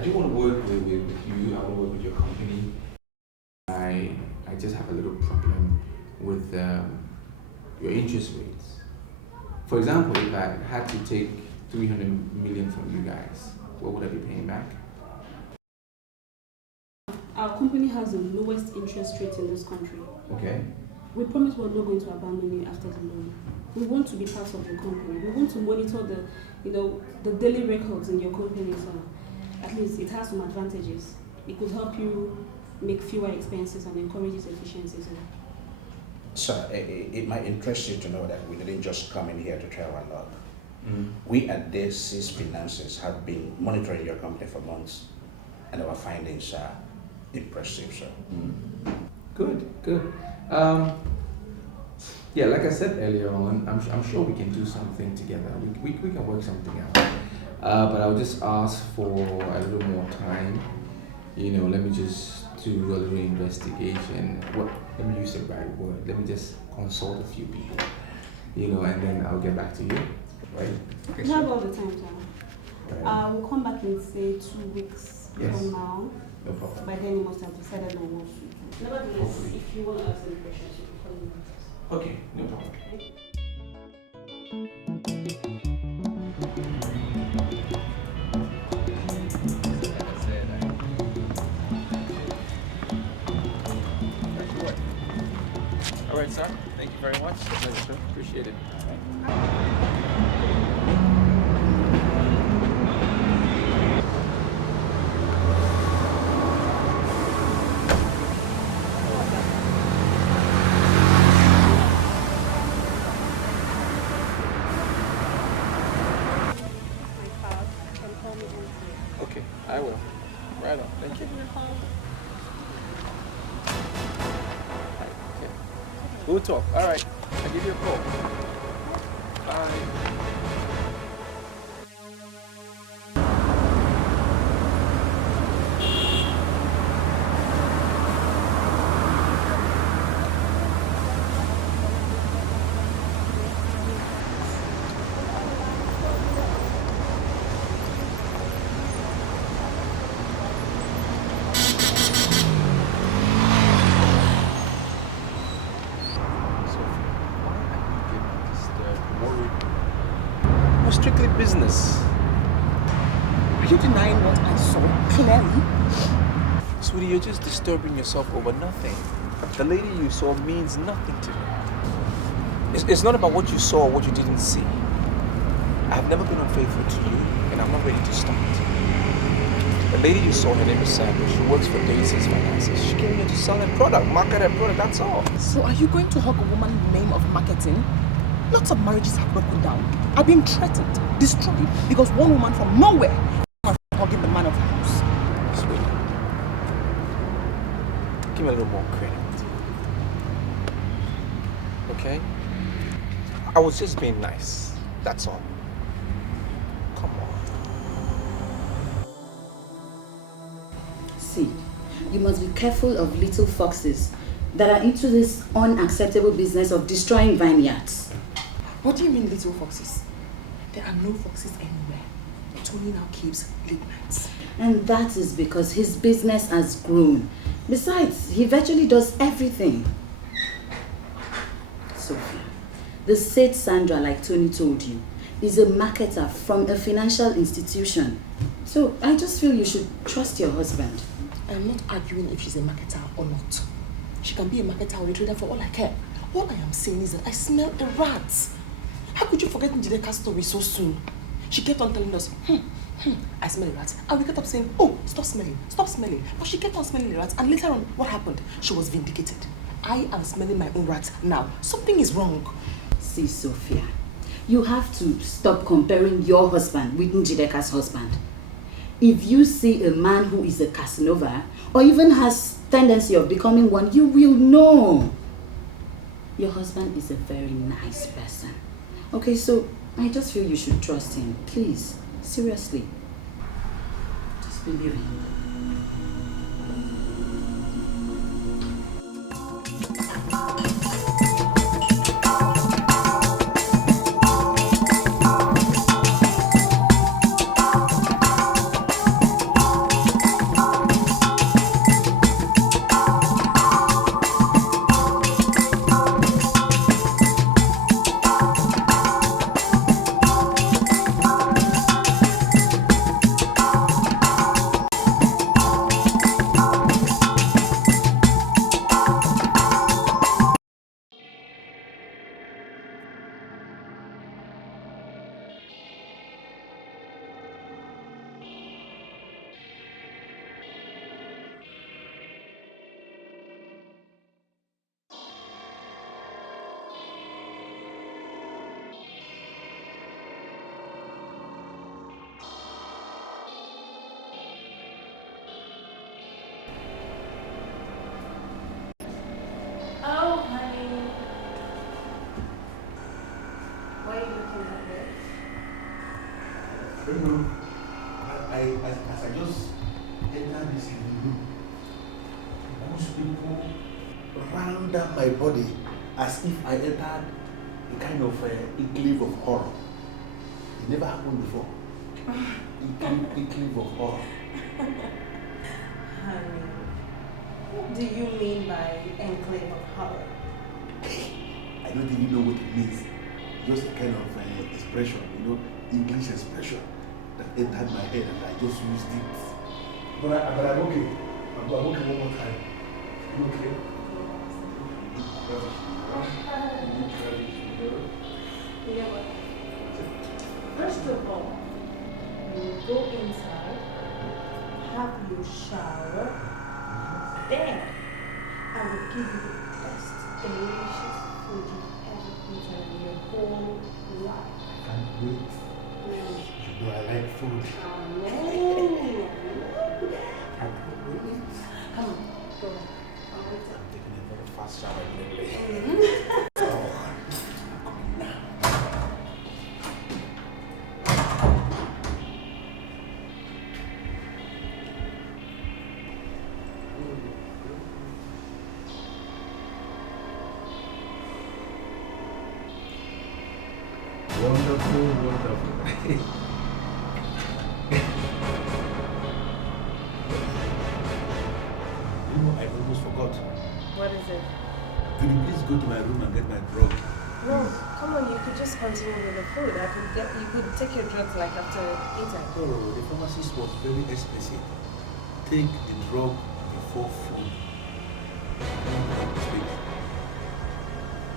do want to work with you. I want to work with your company. I just have a little problem with your interest rates. For example, if I had to take 300 million from you guys, what would I be paying back? Our company has the lowest interest rate in this country. Okay. We promise we're not going to abandon you after the loan. We want to be part of your company. We want to monitor the daily records in your company, so at least it has some advantages. It could help you make fewer expenses and encourages efficiencies. Sir, it might interest you to know that we didn't just come in here to try our luck. We at DC's Finances have been monitoring your company for months, and our findings are impressive, sir. Good. Yeah, like I said earlier on, I'm sure we can do something together. We can work something out. But I'll just ask for a little more time. Let me just do a little investigation. Let me use the right word. Let me just consult a few people. And then I'll get back to you. Right? Okay, we have all the time, sir. Right. We'll come back in say 2 weeks from now. No problem. By then you must have decided on what to do. Nevertheless, if you want to ask any questions, you can call me. Okay, no problem. All right, sir. Thank you very much. Pleasure, sir. Appreciate it. Okay, I will. Right on. Thank you. Okay. We'll talk. All right. I'll give you a call. Bye. Strictly business. Are you denying what I saw clearly? Sweetie, you're just disturbing yourself over nothing. The lady you saw means nothing to me. It's not about what you saw or what you didn't see. I've never been unfaithful to you, and I'm not ready to start. The lady you saw, her name is Sandra. She works for DC's Finances. She came here to sell her product, market her product, that's all. So are you going to hug a woman in the name of marketing? Lots of marriages have broken down. I've been threatened, destroyed, because one woman from nowhere was hugging the man of the house. Sweetie, give me a little more credit. Okay? I was just being nice. That's all. Come on. See, you must be careful of little foxes that are into this unacceptable business of destroying vineyards. What do you mean little foxes? There are no foxes anywhere. Tony now keeps late nights. And that is because his business has grown. Besides, he virtually does everything. Sophia, the said Sandra, like Tony told you, is a marketer from a financial institution. So I just feel you should trust your husband. I'm not arguing if she's a marketer or not. She can be a marketer or a trader for all I care. All I am saying is that I smell the rats. How could you forget Njideka's story so soon? She kept on telling us, I smell the rats. And we kept up saying, oh, stop smelling. But she kept on smelling the rats. And later on, what happened? She was vindicated. I am smelling my own rats now. Something is wrong. See, Sophia, you have to stop comparing your husband with Njideka's husband. If you see a man who is a Casanova, or even has tendency of becoming one, you will know. Your husband is a very nice person. Okay, so I just feel you should trust him. Please, seriously. Just believe him. don't know. As I just entered this room, most people ran down my body as if I entered a kind of enclave of horror. It never happened before. Enclave of horror. Honey, what do you mean by enclave of horror? I don't even know what it means. Just a kind of expression, English expression that entered my head and I just used it. But I'm okay. I'm okay one more time. You okay? Yeah, but first of all, you go inside, have your shower, then I will give you the best delicious food you've ever eaten in your whole life. I can't wait. You know I like food. Come on, go on. I'm taking a very fast shower lately. Wonderful, wonderful. I almost forgot. What is it? Could you please go to my room and get my drug? No, come on, you could just continue with the food. You could take your drugs like after eating. No, the pharmacist was very explicit. Take the drug before food.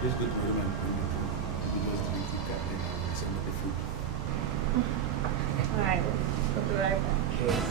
Let's go to my room and bring it home. We just drink it and then send the food. Alright, we'll be right back. Yes.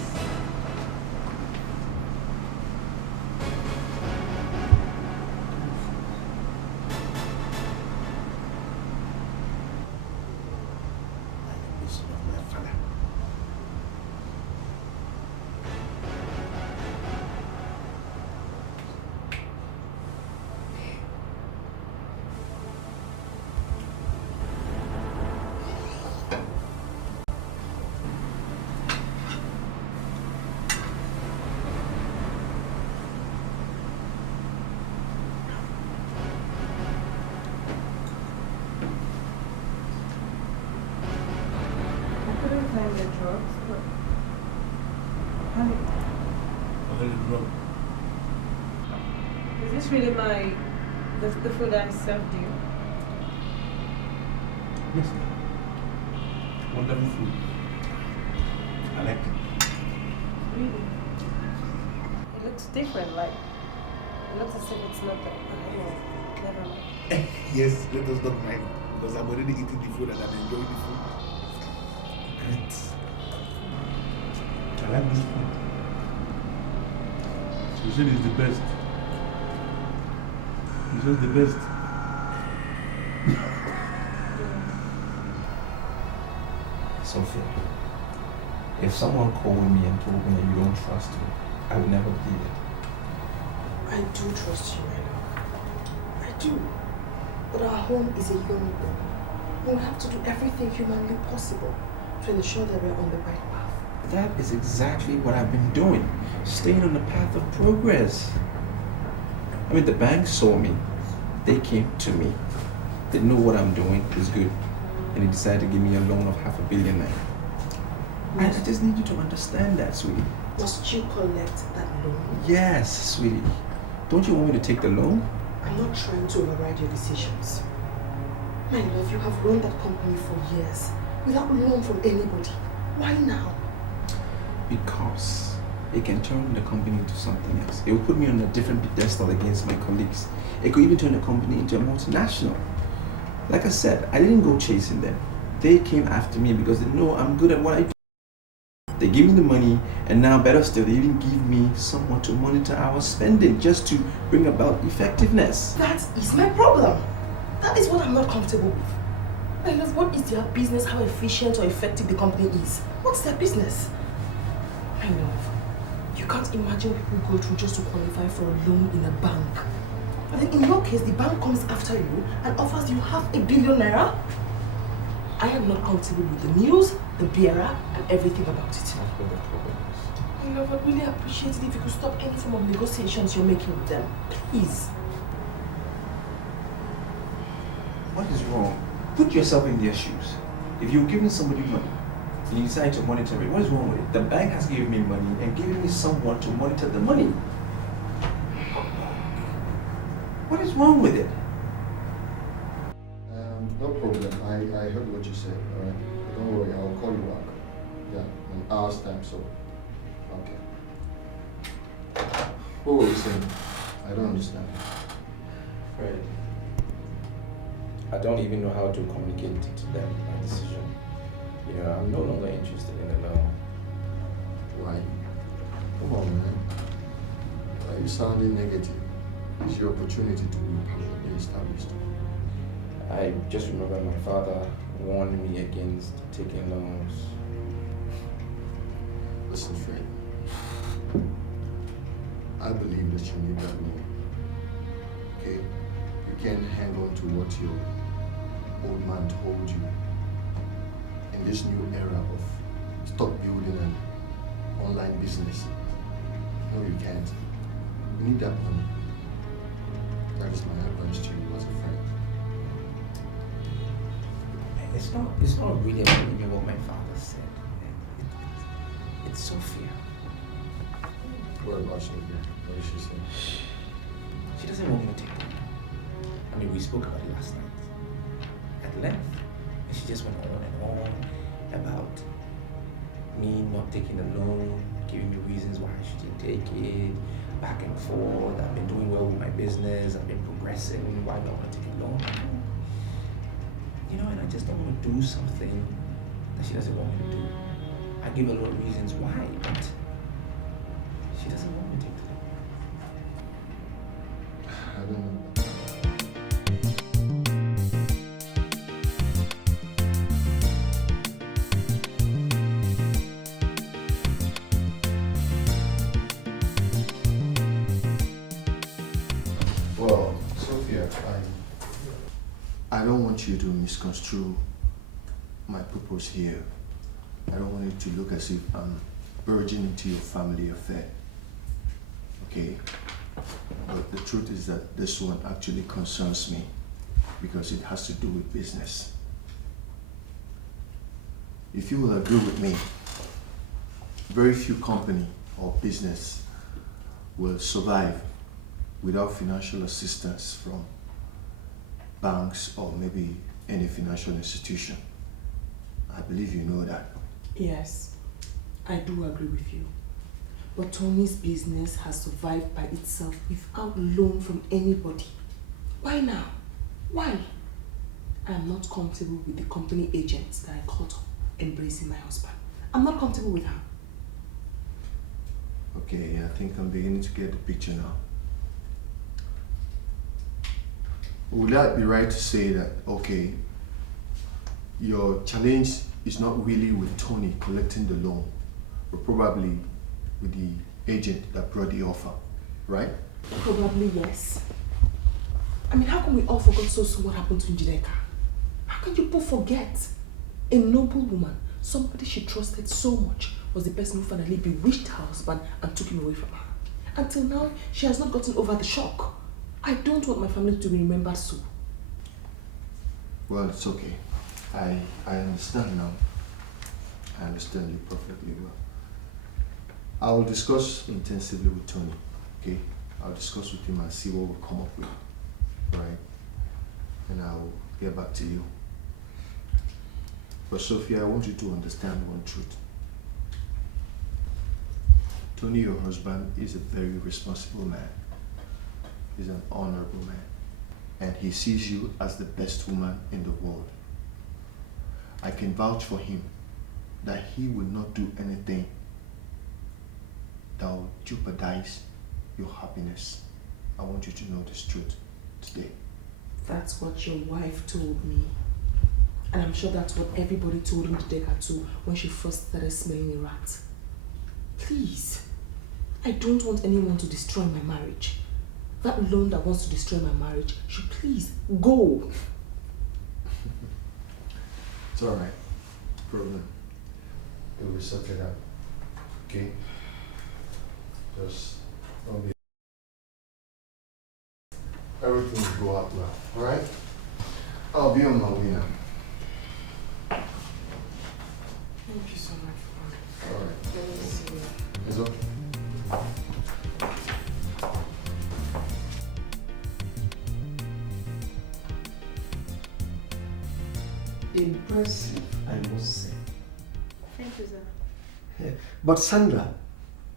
Is this really the food I served you? Yes. Wonderful food. I like it. Really? It looks different, like it looks as if it's not there. Oh, never mind. Yes, let us not mind. Because I'm already eating the food and I'm enjoying the food. Great. I like this food. She said it's the best. It's just the best. Sophia, if someone called me and told me that you don't trust me, I would never believe it. I do trust you, my love. I do. But our home is a young one. We'll have to do everything humanly possible to ensure that we're on the right path. That is exactly what I've been doing, staying on the path of progress. I mean, the bank saw me. They came to me. They know what I'm doing is good. And they decided to give me a loan of $500 million. I just need you to understand that, sweetie. Must you collect that loan? Yes, sweetie. Don't you want me to take the loan? I'm not trying to override your decisions. My love, you have run that company for years without loan from anybody. Why now? Because it can turn the company into something else. It will put me on a different pedestal against my colleagues. It could even turn the company into a multinational. Like I said, I didn't go chasing them. They came after me because they know I'm good at what I do. They give me the money, and now better still, they even give me someone to monitor our spending just to bring about effectiveness. That is my problem. That is what I'm not comfortable with. My love, what is their business how efficient or effective the company is? What's their business? My love, you can't imagine people go through just to qualify for a loan in a bank. And then in your case, the bank comes after you and offers you ₦500 million. I am not comfortable with the news, the bearer, and everything about it. That's what the problem is. I love, I'd really appreciate it if you could stop any form of negotiations you're making with them. Please. What is wrong? Put yourself in their shoes. If you're giving somebody money and you decide to monitor it, what is wrong with it? The bank has given me money and given me someone to monitor the money. What is wrong with it? No problem. I heard what you said, alright? Don't worry, I'll call you back. Yeah, an hour's time, so. Okay. What were you saying? I don't understand. Fred, I don't even know how to communicate to them my decision. You know, I'm no longer interested in the law. Why? Come on, man. Why are you sounding negative? It's your opportunity to be permanently established. I just remember my father warned me against taking loans. Listen, Fred. I believe that you need that loan. Okay? You can't hang on to what your old man told you. In this new era of stock building and online business. No, you can't. You need that money. That is my advice to you as a friend. It's not really about even what my father said. It's Sophia. What about Sophia? What did she say? She doesn't want me to take the loan. I mean, we spoke about it last night at length, and she just went on and on about me not taking the loan, giving me reasons why I shouldn't take it, back and forth. I've been doing well with my business. I've been progressing. Why not want to take a loan? You know, and I just don't want to do something that she doesn't want me to do. I give a lot of reasons why, but she doesn't want me to take the loan. I don't know. Well, Sophia, I don't want you to misconstrue my purpose here. I don't want it to look as if I'm barging into your family affair. Okay? But the truth is that this one actually concerns me because it has to do with business. If you will agree with me, very few company or business will survive without financial assistance from banks or maybe any financial institution. I believe you know that. Yes, I do agree with you. But Tony's business has survived by itself without loan from anybody. Why now? Why? I am not comfortable with the company agents that I caught embracing my husband. I'm not comfortable with her. Okay, I think I'm beginning to get the picture now. Would that be right to say that, okay, your challenge is not really with Tony collecting the loan, but probably with the agent that brought the offer, right? Probably yes. I mean, how can we all forget so soon what happened to Njideka? How can you both forget? A noble woman, somebody she trusted so much, was the person who finally bewitched her husband and took him away from her. Until now, she has not gotten over the shock. I don't want my family to be remembered so. Well, it's okay. I understand now. I understand you perfectly well. I will discuss intensively with Tony, okay? I'll discuss with him and see what we'll come up with, right? And I'll get back to you. But Sophia, I want you to understand one truth. Tony, your husband, is a very responsible man. He's an honorable man. And he sees you as the best woman in the world. I can vouch for him that he will not do anything that will jeopardize your happiness. I want you to know this truth today. That's what your wife told me. And I'm sure that's what everybody told Njideka too when she first started smelling a rat. Please, I don't want anyone to destroy my marriage. That loan that wants to destroy my marriage should please go. It's It's alright. Problem. It will be sorted out. Okay? Just don't be. Everything will go out well. Alright? I'll be on my way now. Thank you so much for Alright. letting me see you. It's okay. Impressive, I must say. Thank you, sir. But Sandra,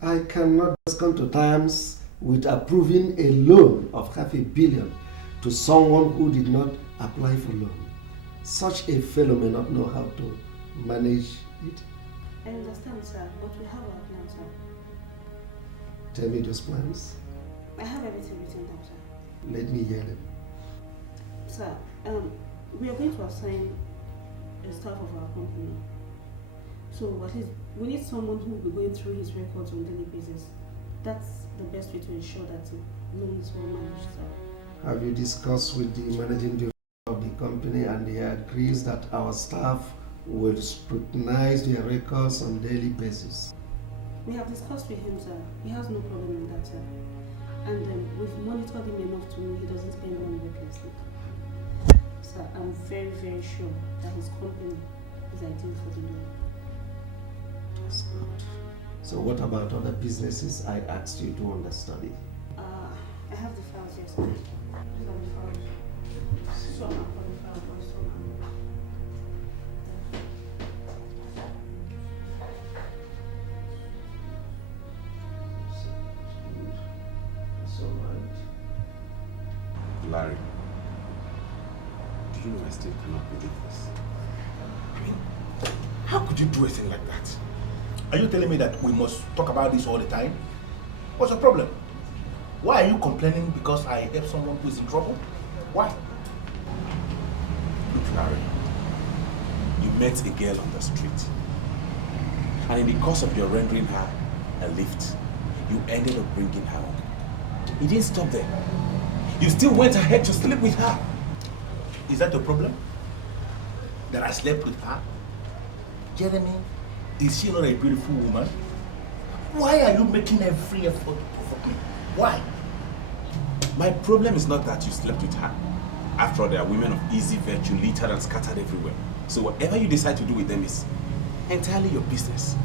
I cannot just come to terms with approving a loan of $500 million to someone who did not apply for loan. Such a fellow may not know how to manage it. I understand, sir, but we have our plan, sir. Tell me those plans. I have everything written down, sir. Let me hear them. Sir, we are going to assign a staff of our company. So at least we need someone who will be going through his records on a daily basis. That's the best way to ensure that loans will managed, sir. Have you discussed with the managing director of the company and he agrees that our staff will scrutinize their records on a daily basis? We have discussed with him, sir. He has no problem in that, sir. And we've monitored him enough to know he doesn't spend money recklessly. Sir, I'm very, very sure that his company is ideal for the loan. That's good. So what about other businesses I asked you to understudy? I have the files, yes, sir. I have the files. Some are qualified, but some are not. That's all right. Larry, do you know I still cannot believe this? I mean, how could you do a thing like that? Are you telling me that we must talk about this all the time? What's the problem? Why are you complaining because I help someone who is in trouble? Why? Look, Larry, you met a girl on the street, and in the course of your rendering her a lift, you ended up bringing her home. You didn't stop there. You still went ahead to sleep with her. Is that the problem? That I slept with her? Jeremy, is she not a beautiful woman? Why are you making every effort to provoke me? Why? My problem is not that you slept with her. After all, they are women of easy virtue, littered and scattered everywhere. So whatever you decide to do with them is entirely your business.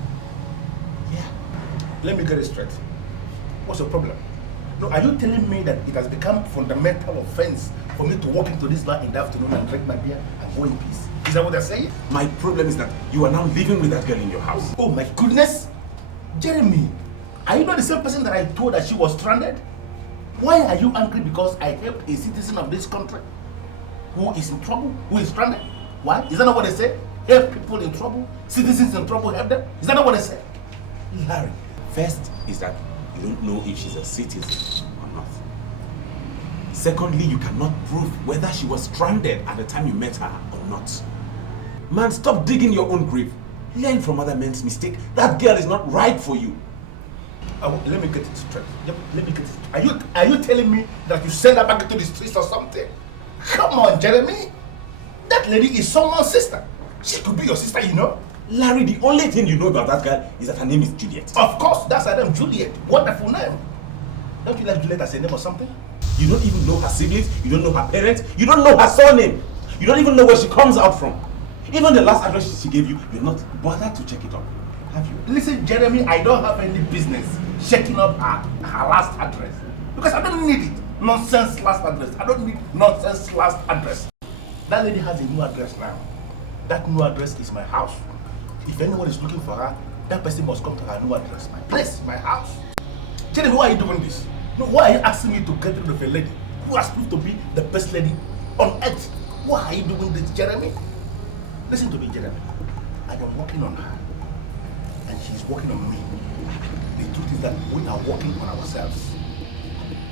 Yeah. Let me get it straight. What's the problem? No, are you telling me that it has become fundamental offense for me to walk into this bar in the afternoon and drink my beer and go in peace? Is that what they're saying? My problem is that you are now living with that girl in your house. Oh my goodness! Jeremy, are you not the same person that I told that she was stranded? Why are you angry because I helped a citizen of this country who is in trouble, who is stranded? Why? Is that not what they say? Help people in trouble, citizens in trouble, help them? Is that not what they say? Larry, first is that you don't know if she's a citizen or not. Secondly, you cannot prove whether she was stranded at the time you met her or not. Man, stop digging your own grave. Learn from other men's mistakes. That girl is not right for you. Let me get it straight. Let me get it straight. Are you telling me that you send her back into the streets or something? Come on, Jeremy. That lady is someone's sister. She could be your sister, you know. Larry, the only thing you know about that girl is that her name is Juliet. Of course, that's her name, Juliet. Wonderful name. Don't you like Juliet as a name or something? You don't even know her siblings, you don't know her parents, you don't know her surname. You don't even know where she comes out from. Even the last address she gave you, you're not bothered to check it up. Have you? Listen, Jeremy, I don't have any business checking up her last address. Because I don't need it. Nonsense last address. I don't need nonsense last address. That lady has a new address now. That new address is my house. If anyone is looking for her, that person must come to her new address. My place, my house. Jeremy, why are you doing this? No, why are you asking me to get rid of a lady who has proved to be the best lady on earth? Why are you doing this, Jeremy? Listen to me, Jeremy. I am working on her, and she's working on me. The truth is that we are working on ourselves.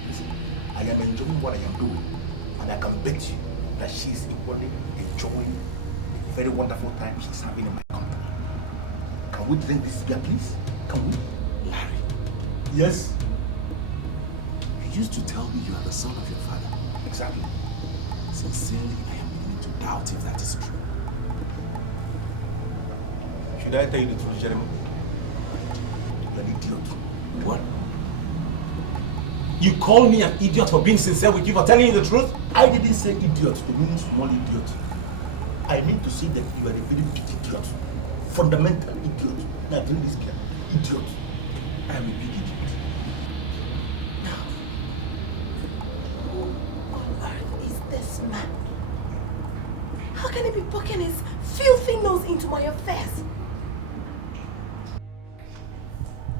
Listen, I am enjoying what I am doing, and I can bet you that she's equally enjoying the very wonderful time she's having in my company. Can we drink this beer, please? Can we? Larry. Yes? You used to tell me you are the son of your father. Exactly. Sincerely, I am beginning to doubt if that is true. Should I tell you the truth, Jeremy? You're an idiot. What? You call me an idiot for being sincere with you, for telling you the truth? I didn't say idiot to mean small idiot. I mean to say that you are a very big idiot. Fundamental idiot. Now bring this girl. Idiot. I am a big idiot. Who on earth is this man? How can he be poking his filthy nose into my affairs?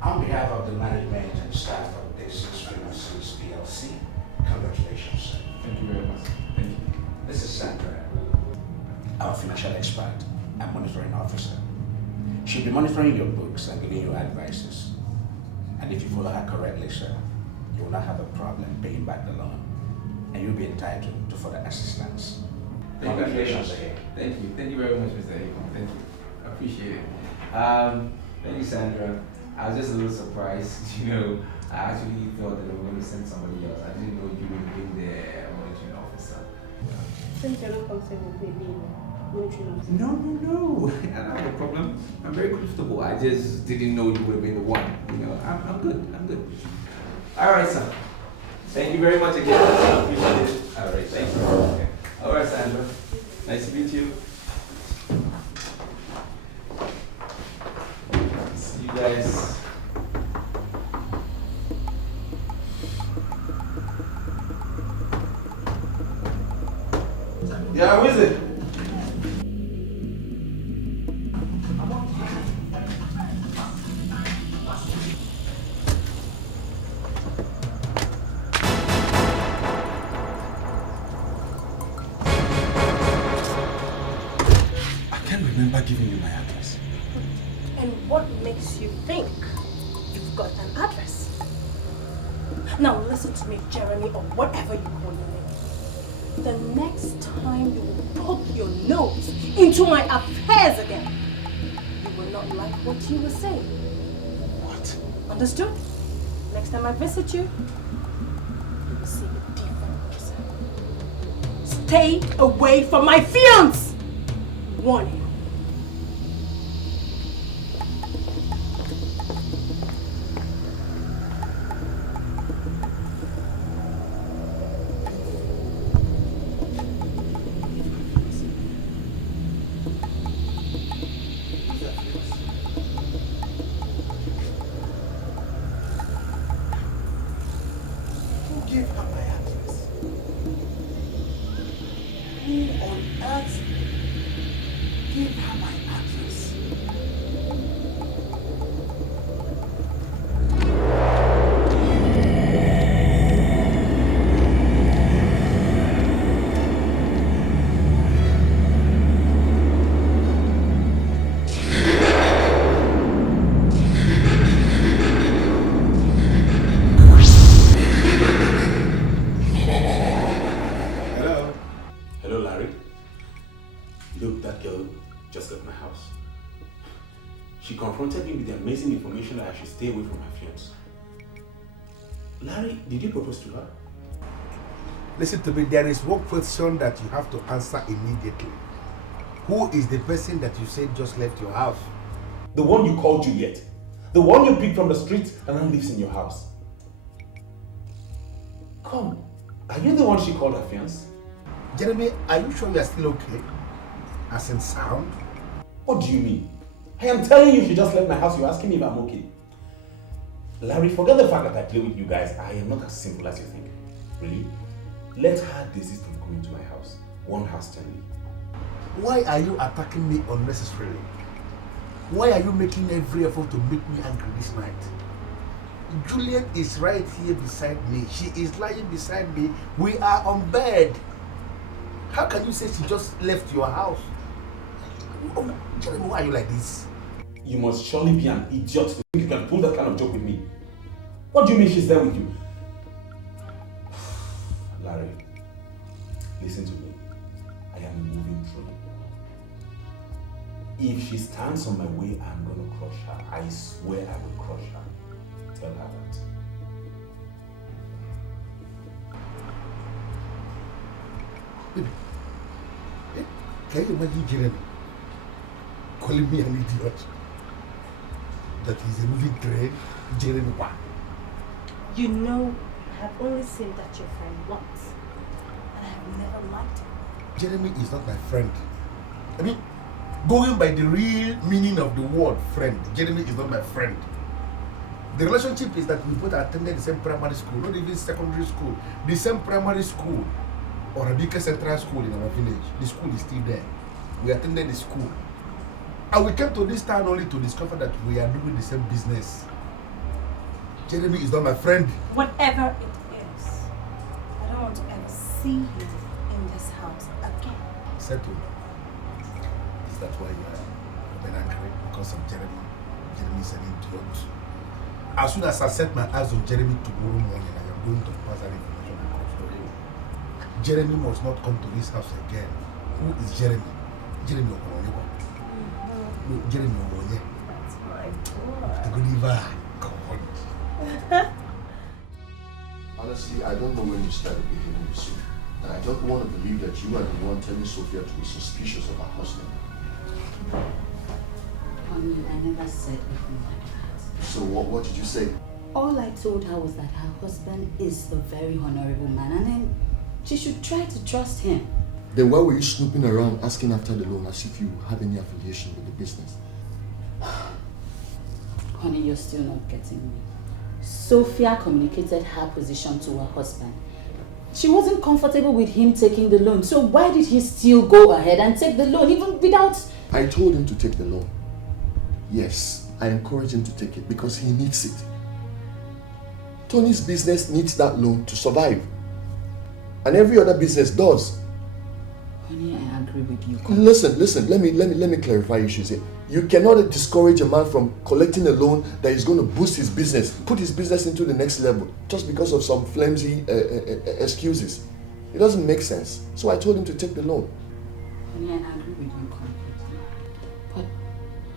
On behalf of the management and staff of this Finances PLC, congratulations, sir. Thank you very much. Thank you. This is Sandra, our financial expert and monitoring officer. She'll be monitoring your books and giving you advices. And if you follow her correctly, sir, you will not have a problem paying back the loan. And you'll be entitled to further assistance. Congratulations again. Thank you. Thank you very much, Mr. Akon. Thank you. I appreciate it. Thank you, Sandra. I was just a little surprised, I actually thought that they were going to send somebody else. I didn't know you would be the monitoring officer. Since you're not comfortable with being monitoring officer. No. I don't have a problem. I'm very comfortable. I just didn't know you would have been the one. I'm good. All right, sir. Thank you very much again. I appreciate it. All right, thank you. Okay. All right, Sandra. Nice to meet you. See you guys. Yeah, who is it? I can't remember giving you my address. And what makes you think you've got an address? Now listen to me, Jeremy, or whatever you call your name. The next time you will poke your nose into my affairs again, you will not like what you will say. What? Understood? Next time I visit you, you will see a different person. Stay away from my fiance! Warning. Confronted me with the amazing information that I should stay away from my fiance. Larry, did you propose to her? Listen to me, there is one question that you have to answer immediately. Who is the person that you said just left your house? The one you called Juliet. The one you picked from the street and now lives in your house. Come, are you the one she called her fiance? Jeremy, are you sure you are still okay? As in sound? What do you mean? I am telling you, she just left my house. You're asking me if I'm okay. Larry, forget the fact that I play with you guys. I am not as simple as you think. Really? Let her desist from coming to my house. One house tenly. Why are you attacking me unnecessarily? Why are you making every effort to make me angry this night? Juliet is right here beside me. She is lying beside me. We are on bed. How can you say she just left your house? Oh, Jeremy, why are you like this? You must surely be an idiot to think you can pull that kind of joke with me. What do you mean she's there with you? Larry, listen to me. I am moving through. If she stands on my way, I'm going to crush her. I swear I will crush her. Tell her that. Baby, can you imagine Jeremy calling me an idiot. That he's a moving train, Jeremy Wan. You know, I have only seen that your friend once, and I have never liked him. Jeremy is not my friend. I mean, going by the real meaning of the word friend, Jeremy is not my friend. The relationship is that we both attended the same primary school, not even secondary school. The same primary school, or Abika Central School in our village. The school is still there. We attended the school. And we came to this town only to discover that we are doing the same business. Jeremy is not my friend. Whatever it is, I don't want to ever see you in this house again. Settled. Is that why you are been angry? Because of Jeremy? Jeremy is an idiot. As soon as I set my eyes on Jeremy tomorrow morning, I am going to pass that information across to him. Jeremy must not come to this house again. Who is Jeremy? Jeremy Okononeba. No, Jeremy Okononeba. That's my boy. The good God. Honestly, I don't know when you started behaving this way. And I don't want to believe that you are the one telling Sophia to be suspicious of her husband. Honey, I never said anything like that. So what did you say? All I told her was that her husband is a very honorable man and then she should try to trust him. Then why were you snooping around asking after the loan as if you have any affiliation with the business? Honey, you're still not getting me. Sophia communicated her position to her husband. She wasn't comfortable with him taking the loan, so why did he still go ahead and take the loan even without... I told him to take the loan. Yes, I encouraged him to take it because he needs it. Tony's business needs that loan to survive. And every other business does. Honey, I agree with you. Listen, let me clarify issues here. You cannot discourage a man from collecting a loan that is going to boost his business, put his business into the next level, just because of some flimsy excuses. It doesn't make sense. So I told him to take the loan. Honey, I agree with you completely. But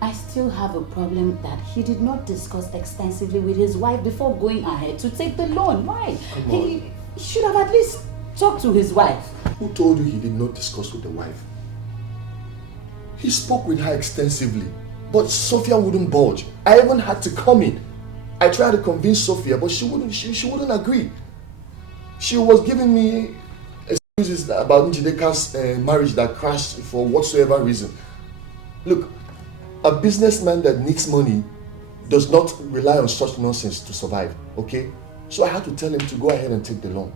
I still have a problem that he did not discuss extensively with his wife before going ahead to take the loan. Why? He should have at least talked to his wife. Who told you he did not discuss with the wife? He spoke with her extensively, but Sophia wouldn't budge. I even had to come in. I tried to convince Sophia, but she wouldn't agree. She was giving me excuses about Njideka's marriage that crashed for whatsoever reason. Look, a businessman that needs money does not rely on such nonsense to survive, okay? So I had to tell him to go ahead and take the loan.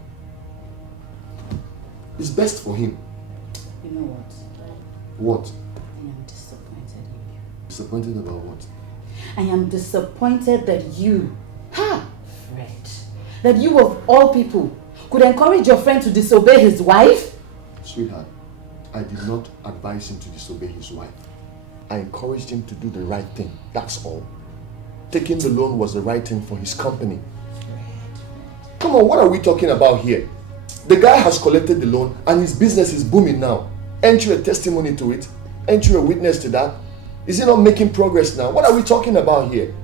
It's best for him. You know what? What? I am disappointed in you. Disappointed about what? I am disappointed that you, Fred, that you of all people could encourage your friend to disobey his wife? Sweetheart, I did not advise him to disobey his wife. I encouraged him to do the right thing, that's all. Taking the loan was the right thing for his company. Come on, what are we talking about here? The guy has collected the loan and his business is booming now. Ain't you a testimony to it? Ain't you a witness to that? Is he not making progress now? What are we talking about here?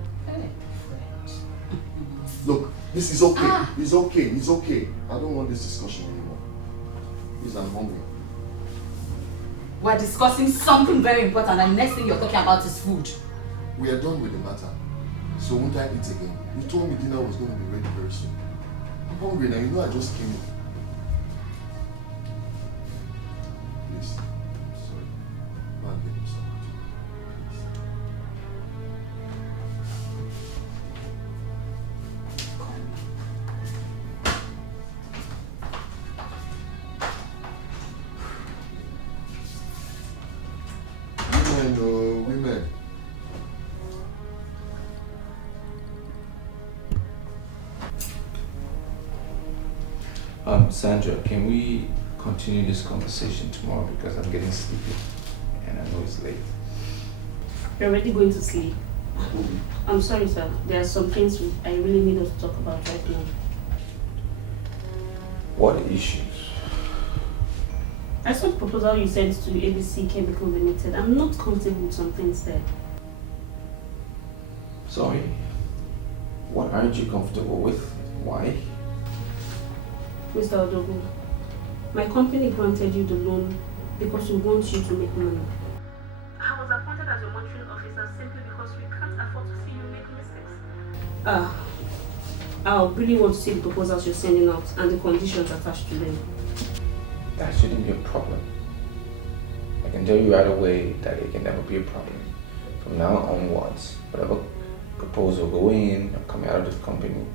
Look, this is okay. It's okay. It's okay. I don't want this discussion anymore. Please, I'm hungry. We're discussing something very important and the next thing you're talking about is food. We are done with the matter. So won't I eat again? You told me dinner was going to be ready very soon. I'm hungry now. You know I just came in. Please. Sorry. Go and get me something. Please. Women. Sandra, can we continue this conversation tomorrow because I'm getting sleepy and I know it's late. You're already going to sleep. I'm sorry, sir. There are some things I really need us to talk about right now. What issues? I saw the proposal you sent to ABC Chemical Limited. I'm not comfortable with some things there. Sorry. What aren't you comfortable with? Why? Mr. Odogu, my company granted you the loan because we want you to make money. I was appointed as your monetary I really want to see the proposals you're sending out and the conditions attached to them. That shouldn't be a problem. I can tell you right away that it can never be a problem. From now onwards, whatever proposal going in or coming out of the company,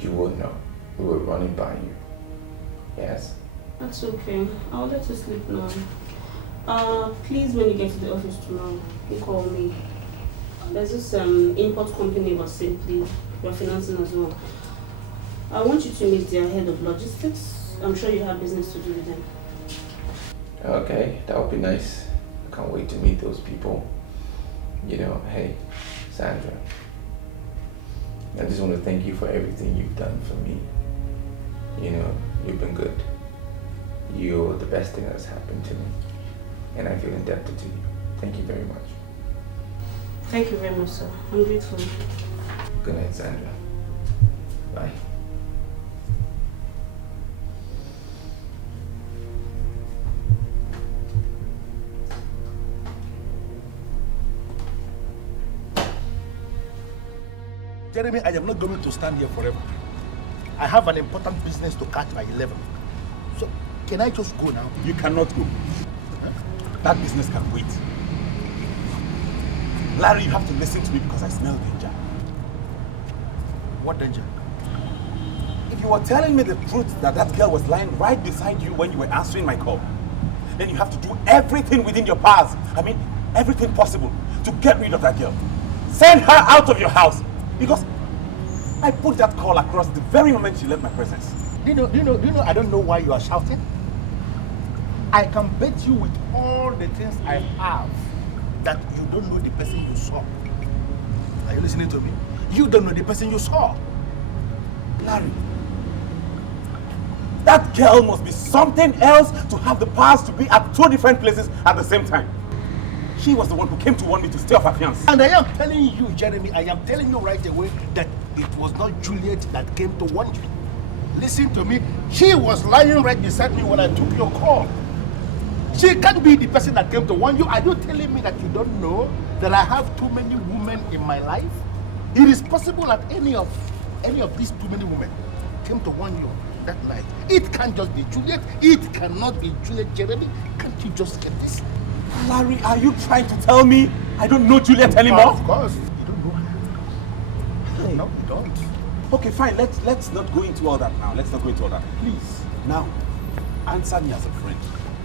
you will know. We will run it by you. Yes? That's okay. I'll let you sleep now. Please, when you get to the office tomorrow, you call me. There's this import company was simply we're financing as well. I want you to meet their head of logistics. I'm sure you have business to do with them. Okay, that would be nice. I can't wait to meet those people. You know, hey, Sandra, I just want to thank you for everything you've done for me. You know, you've been good. You're the best thing that's happened to me. And I feel indebted to you. Thank you very much. Thank you very much, sir. I'm grateful. Good night, Sandra. Bye. Jeremy, I am not going to stand here forever. I have an important business to catch by 11. So, can I just go now? You cannot go. Huh? That business can wait. Larry, you have to listen to me because I smell danger. What danger? If you were telling me the truth that that girl was lying right beside you when you were answering my call, then you have to do everything within your powers. I mean, everything possible to get rid of that girl. Send her out of your house. Because I put that call across the very moment she left my presence. Do you know, I don't know why you are shouting. I can bet you with all the things I have that you don't know the person you saw. Are you listening to me? You don't know the person you saw. Larry, that girl must be something else to have the powers to be at two different places at the same time. She was the one who came to warn me to stay off her fiancé. And I am telling you, Jeremy, I am telling you right away that it was not Juliet that came to warn you. Listen to me. She was lying right beside me when I took your call. She can't be the person that came to warn you. Are you telling me that you don't know that I have too many women in my life? It is possible that any of these too many women came to warn you that night. It can't just be Juliet. It cannot be Juliet, Jeremy. Can't you just get this? Larry, are you trying to tell me I don't know Juliet anymore? Of course. You don't know her. Hey. No, you don't. Okay, fine. Let's not go into all that now. Let's not go into all that. Please. Now, answer me as a friend.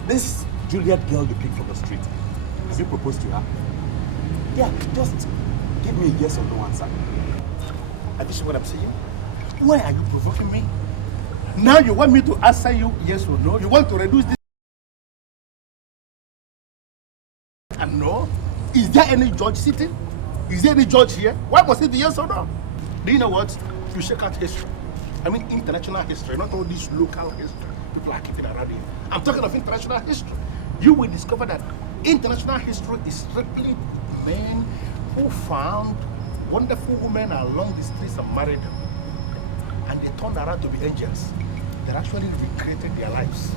This Juliet girl you picked from the street, have you proposed to her? Yeah, just give me a yes or no answer. Have you seen what I'm saying? Why are you provoking me? Now you want me to answer you yes or no? You want to reduce this? And no? Is there any judge sitting? Is there any judge here? Why must it be yes or no? Do you know what? You check out history. I mean international history, not only this local history. People are keeping around here. I'm talking of international history. You will discover that international history is strictly men who found wonderful women along the streets and married them. And they turned around to be angels. They actually recreated their lives.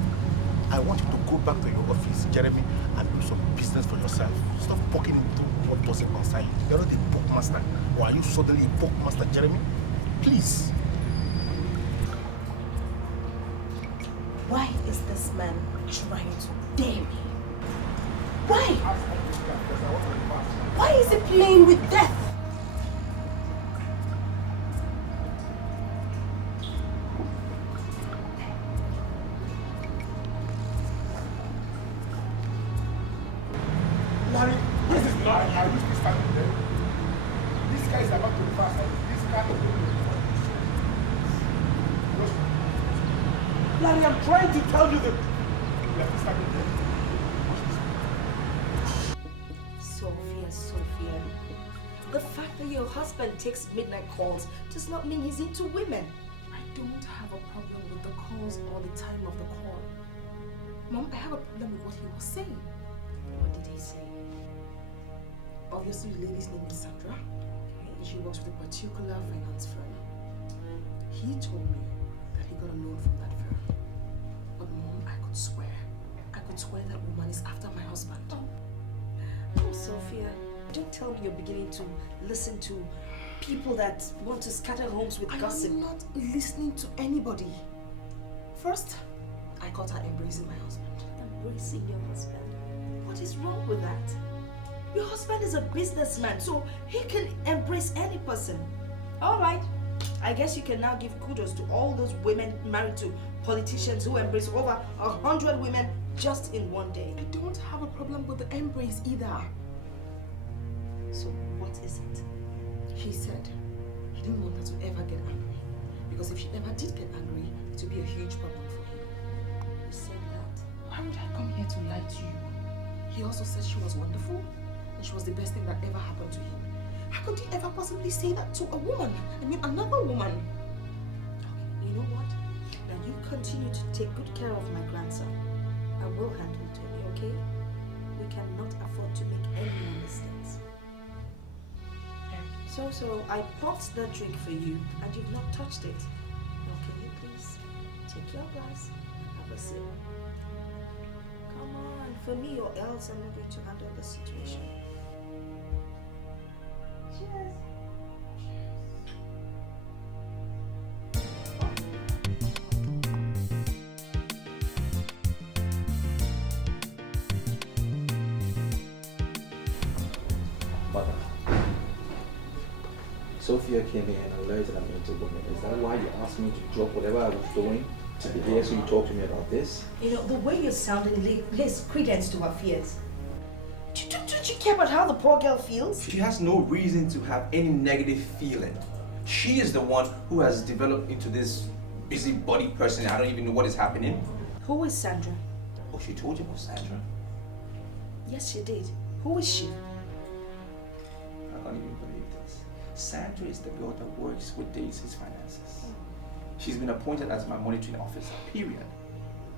I want you to go back to your office, Jeremy, and do some business for yourself. Stop poking into what doesn't concern you. You're not a bookmaster. Or are you suddenly a bookmaster, Jeremy? Please. Why is this man trying to dare me? Why? Why is he playing with death? Larry, this is not. I wish to stand there. This guy is about to pass. This guy is going to Larry, I'm trying to tell you that. Sophia. The fact that your husband takes midnight calls does not mean he's into women. I don't have a problem with the calls or the time of the call. Mom, I have a problem with what he was saying. What did he say? Obviously, the lady's name is Sandra. She works with a particular finance firm. He told me that he got a loan from that firm. But Mom, I could swear that woman is after my husband. Oh, Sophia, don't tell me you're beginning to listen to people that want to scatter homes with gossip. I'm not listening to anybody. First, I caught her embracing my husband. Embracing your husband? What is wrong with that? Your husband is a businessman, so he can embrace any person. Alright, I guess you can now give kudos to all those women married to politicians who embrace over 100 women just in one day. I don't have a problem with the embrace either. So what is it? He said he didn't want her to ever get angry. Because if she ever did get angry, it would be a huge problem for him. You said that? Why would I come here to lie to you? He also said she was wonderful and she was the best thing that ever happened to him. How could you ever possibly say that to a woman? I mean, another woman. Okay, you know what? Now you continue to take good care of my grandson. I will handle it, okay? We cannot afford to make any more mistakes. So I bought that drink for you and you've not touched it. Now can you please take your glass and have a sip? Come on, for me or else I'm not going to handle the situation. Cheers. Mother, Sophia came here and alerted I'm into women. Is that why you asked me to drop whatever I was doing to be here so you talk to me about this? You know, the way you're sounding lays credence to her fears. Don't you care about how the poor girl feels? She has no reason to have any negative feeling. She is the one who has developed into this busybody person. I don't even know what is happening. Who is Sandra? Oh, she told you about Sandra? Yes, she did. Who is she? I can't even believe this. Sandra is the girl that works with Daisy's finances. She's been appointed as my monitoring officer, period.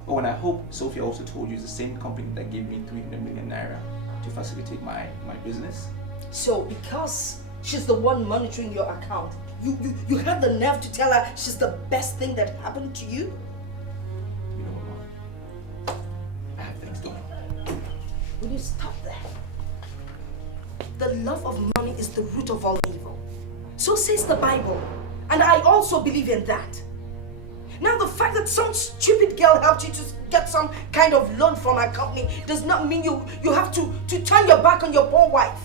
Oh, and I hope Sophia also told you it's the same company that gave me 300 million naira to facilitate my business. So, because she's the one monitoring your account, you had the nerve to tell her she's the best thing that happened to you? You know what, Mom? I have things doing. Will you stop there? The love of money is the root of all evil. So says the Bible. And I also believe in that. Now the fact that some stupid girl helped you to get some kind of loan from a company does not mean you have to turn your back on your poor wife.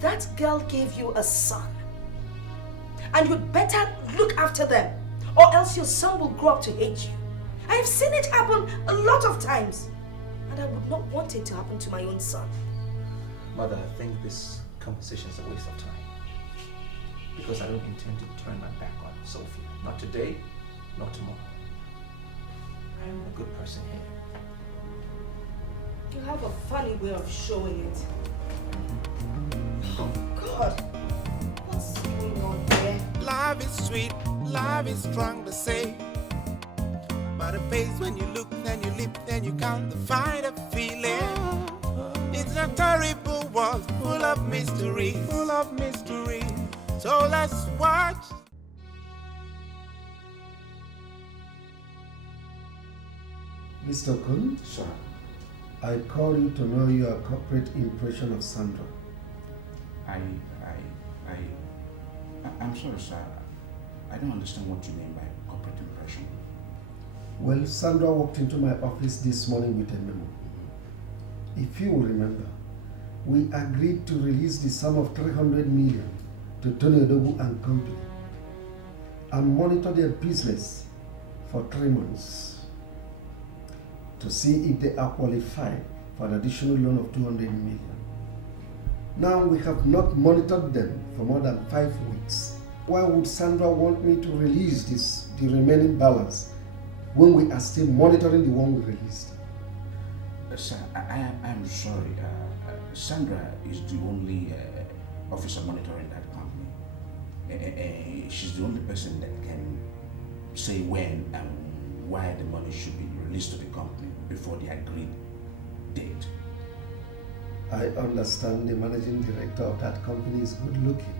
That girl gave you a son. And you'd better look after them, or else your son will grow up to hate you. I have seen it happen a lot of times. And I would not want it to happen to my own son. Mother, I think this conversation is a waste of time. Because I don't intend to turn my back on Sophia. Not today, not tomorrow. I am a good person here. You have a funny way of showing it. Oh God, what's going on here? Love is sweet, love is strong to say. But it pays when you look, then you live, then you can't find a feeling. It's a terrible world, full of mystery, full of mystery. So let's watch. Mr. Kun? Sir, I call you to know your corporate impression of Sandra. I'm sorry, sir. I don't understand what you mean by corporate impression. Well, Sandra walked into my office this morning with a memo. If you will remember, we agreed to release the sum of 300 million to Tony Odogu and Company and monitor their business for 3 months to see if they are qualified for an additional loan of 200 million. Now we have not monitored them for more than 5 weeks. Why would Sandra want me to release the remaining balance when we are still monitoring the one we released? Sir, I'm sorry. Sandra is the only officer monitoring that company. She's the only person that can say when and why the money should be released to the company before the agreed date. I understand the managing director of that company is good looking.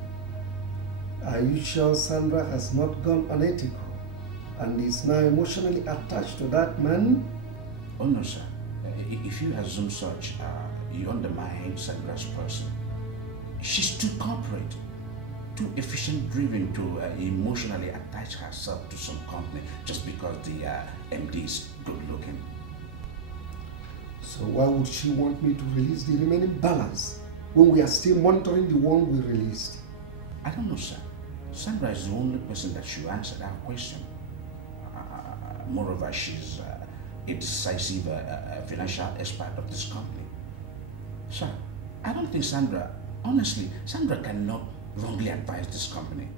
Are you sure Sandra has not gone unethical and is now emotionally attached to that man? Oh no, sir. If you assume such, you undermine Sandra's person. She's too corporate. too efficient driven to emotionally attach herself to some company just because the MD is good looking. So why would she want me to release the remaining balance when we are still monitoring the one we released? I don't know, sir. Sandra is the only person that should answer that question. Moreover, she's a decisive financial expert of this company. Sir, I don't think honestly, Sandra cannot wrongly advise this company.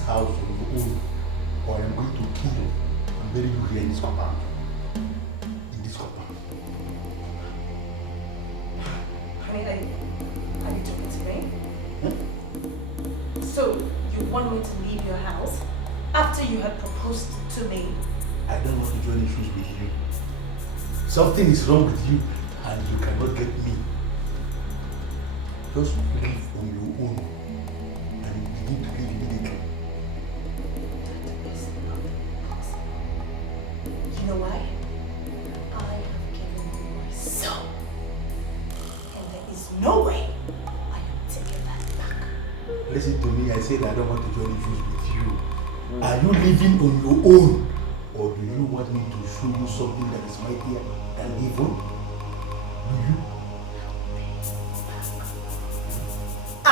house on your own, or I am going to kill and bury you here in this compound. In this compound. Honey, are you talking to me? So, you want me to leave your house after you had proposed to me? I don't want to join issues with you. Something is wrong with you and you cannot get me. Just leave on your own and begin to live immediately. That is not possible. You know why? I have given you my soul. And there is no way I am taking that back. Listen to me, I said I don't want to join issues with you. Are you living on your own? Or do you want me to show you something that is mightier than evil? Do you?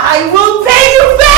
I will pay you back!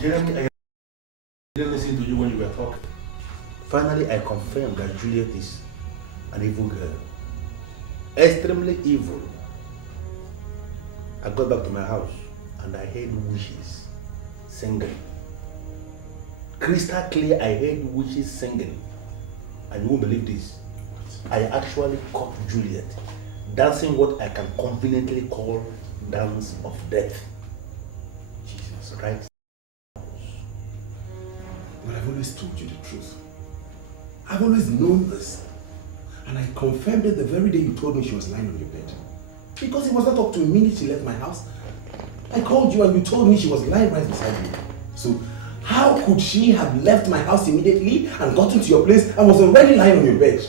Jeremy, I didn't listen to you when you were talking. Finally, I confirmed that Juliet is an evil girl. Extremely evil. I got back to my house and I heard witches singing. Crystal clear, I heard witches singing. And you won't believe this. I actually caught Juliet dancing what I can conveniently call dance of death. Jesus, right? But I've always told you the truth. I've always known this. And I confirmed it the very day you told me she was lying on your bed. Because it was not up to a minute she left my house. I called you and you told me she was lying right beside you. So how could she have left my house immediately and gotten to your place and was already lying on your bed?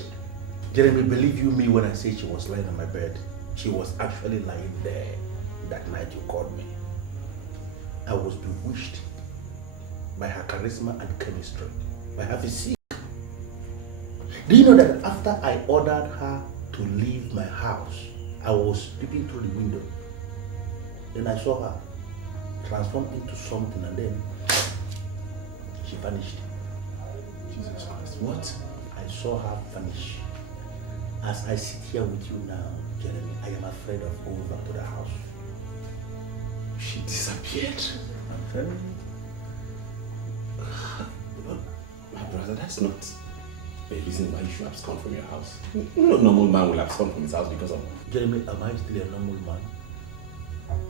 Jeremy, believe you me when I say she was lying on my bed. She was actually lying there that night you called me. I was bewitched by her charisma and chemistry, by her physique. Do you know that after I ordered her to leave my house, I was peeping through the window. Then I saw her transform into something and then she vanished. Jesus Christ, what? I saw her vanish. As I sit here with you now, Jeremy, I am afraid of going back to the house. She disappeared. I'm telling you. My brother, that's not a reason why you should abscond from your house. No normal man will abscond from his house because of... Jeremy, am I still a normal man?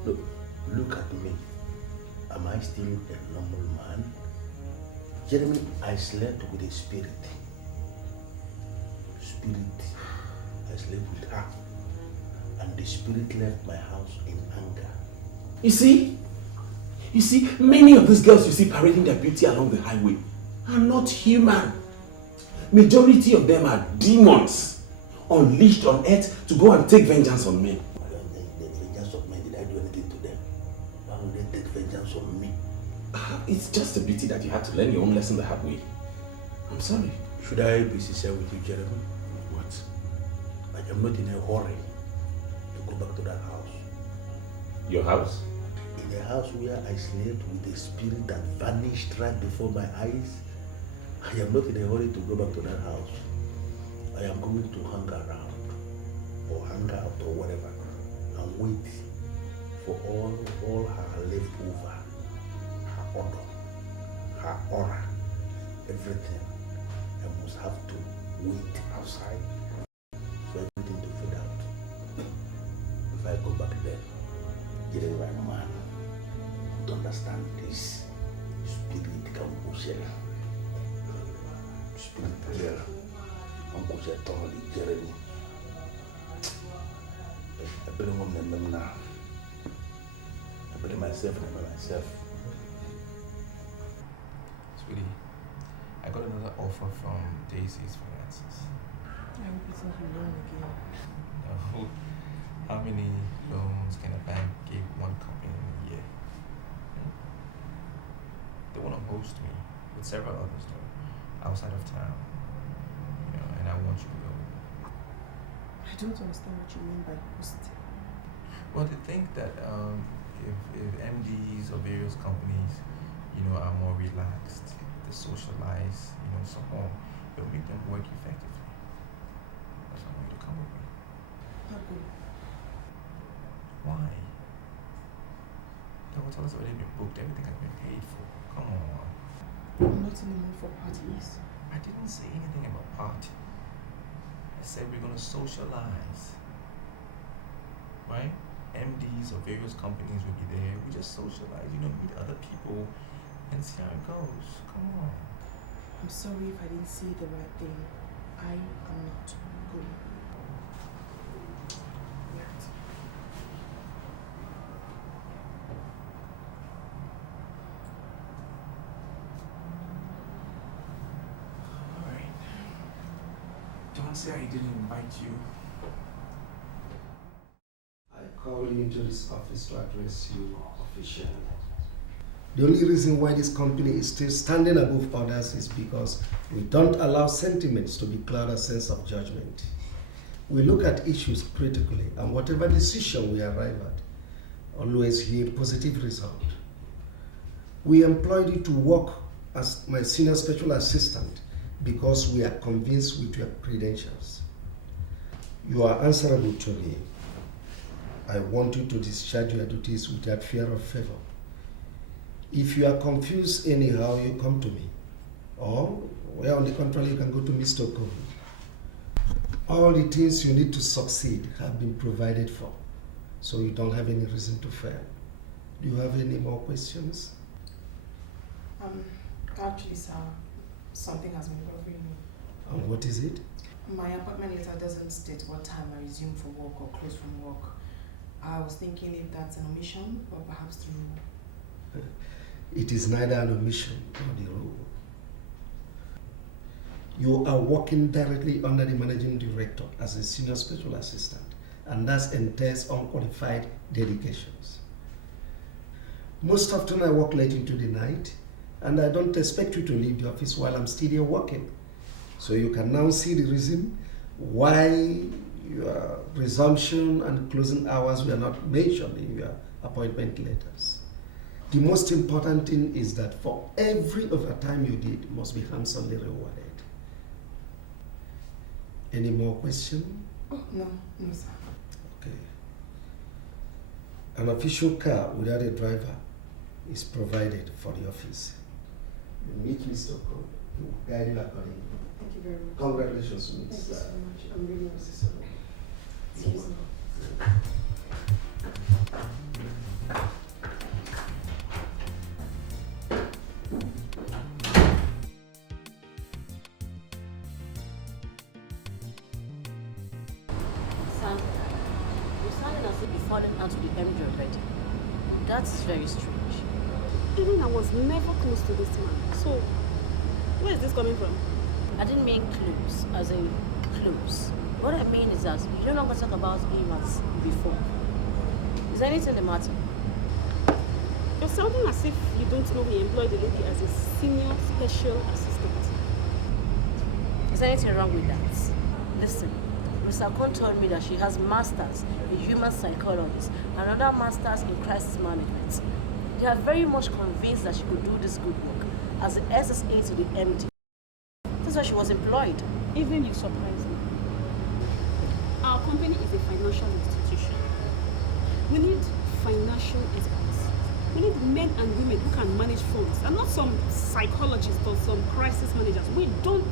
Look at me. Am I still a normal man? Jeremy, I slept with a spirit. I slept with her. And the spirit left my house in anger. You see, many of these girls you see parading their beauty along the highway are not human. Majority of them are demons unleashed on earth to go and take vengeance on men. The vengeance of men, did I do anything to them? Why would they take vengeance on me? It's just a pity that you had to learn your own lesson the hard way. I'm sorry. Should I be sincere with you, Jeremy? What? I am not in a hurry to go back to that house. Your house? In a house where I slept with a spirit that vanished right before my eyes. I am not in a hurry to go back to that house. I am going to hang around or hang out or whatever and wait for all her leftover, her odor, her aura, everything. I must have to wait outside for everything to fade out. If I go back there, get a right man to understand this ṣẹlẹ̀. Spirit prayer. Uncle ṣe tọrọ lè jẹrẹ mi. I better want them now. I better myself and myself. Sweetie, I got another offer from Daisy's Finances. I hope it's not a loan again. No. How many loans can a bank give one company in a year? They want to host me with several others though, outside of town. You know, and I want you to go. I don't understand what you mean by hosting. Well, they think that if MDs of various companies, you know, are more relaxed, they socialize, you know, so on, it'll make them work effectively. That's why I want you to come with me. Papa. Why? The hotel's already been booked, everything has been paid for. Come on. I'm not in the mood for parties. I didn't say anything about party. I said we're gonna socialize. Right? MDs of various companies will be there. We just socialize, you know, meet other people and see how it goes. Come on. I'm sorry if I didn't see the right thing. I am not going. Alright. Don't say I didn't invite you. I called you into this office to address you officially. The only reason why this company is still standing above others is because we don't allow sentiments to becloud our sense of judgment. We look at issues critically, and whatever decision we arrive at, always yield positive result. We employed you to work as my senior special assistant because we are convinced with your credentials. You are answerable to me. I want you to discharge your duties without fear or favor. If you are confused anyhow, you come to me. Or, well, on the contrary, you can go to Mr. Cole. All the things you need to succeed have been provided for, so you don't have any reason to fail. Do you have any more questions? Actually, sir, something has been bothering me. And what is it? My appointment letter doesn't state what time I resume for work or close from work. I was thinking if that's an omission or perhaps the rule. It is neither an omission nor the rule. You are working directly under the managing director as a senior special assistant, and that entails unqualified dedications. Most often I work late into the night, and I don't expect you to leave the office while I'm still here working. So you can now see the reason why your resumption and closing hours were not mentioned in your appointment letters. The most important thing is that for every overtime you did, you must be handsomely rewarded. Any more questions? Oh, no, sir. Okay. An official car without a driver is provided for the office. You meet Mr. Cole, he will guide you accordingly. Thank you very much. Congratulations, Ms. Thank you so much. I'm really Mrs. Excuse me. Sandra, you're sounding as if you're falling out to the MD already. That's very strange. Even I was never close to this man. So, where is this coming from? I didn't mean clues, as in clues. What I mean is that you no longer talk about him as before. Is there anything the matter? You're sounding as if you don't know he employed the lady as a senior special assistant. Is there anything wrong with that? Listen, Mr. Kon told me that she has masters in human psychology and another masters in crisis management. They are very much convinced that she could do this good work as the SSA to the MD. That's why she was employed. Even you surprise me. Our company is a financial institution. We need financial experts. We need men and women who can manage funds and not some psychologists or some crisis managers. We don't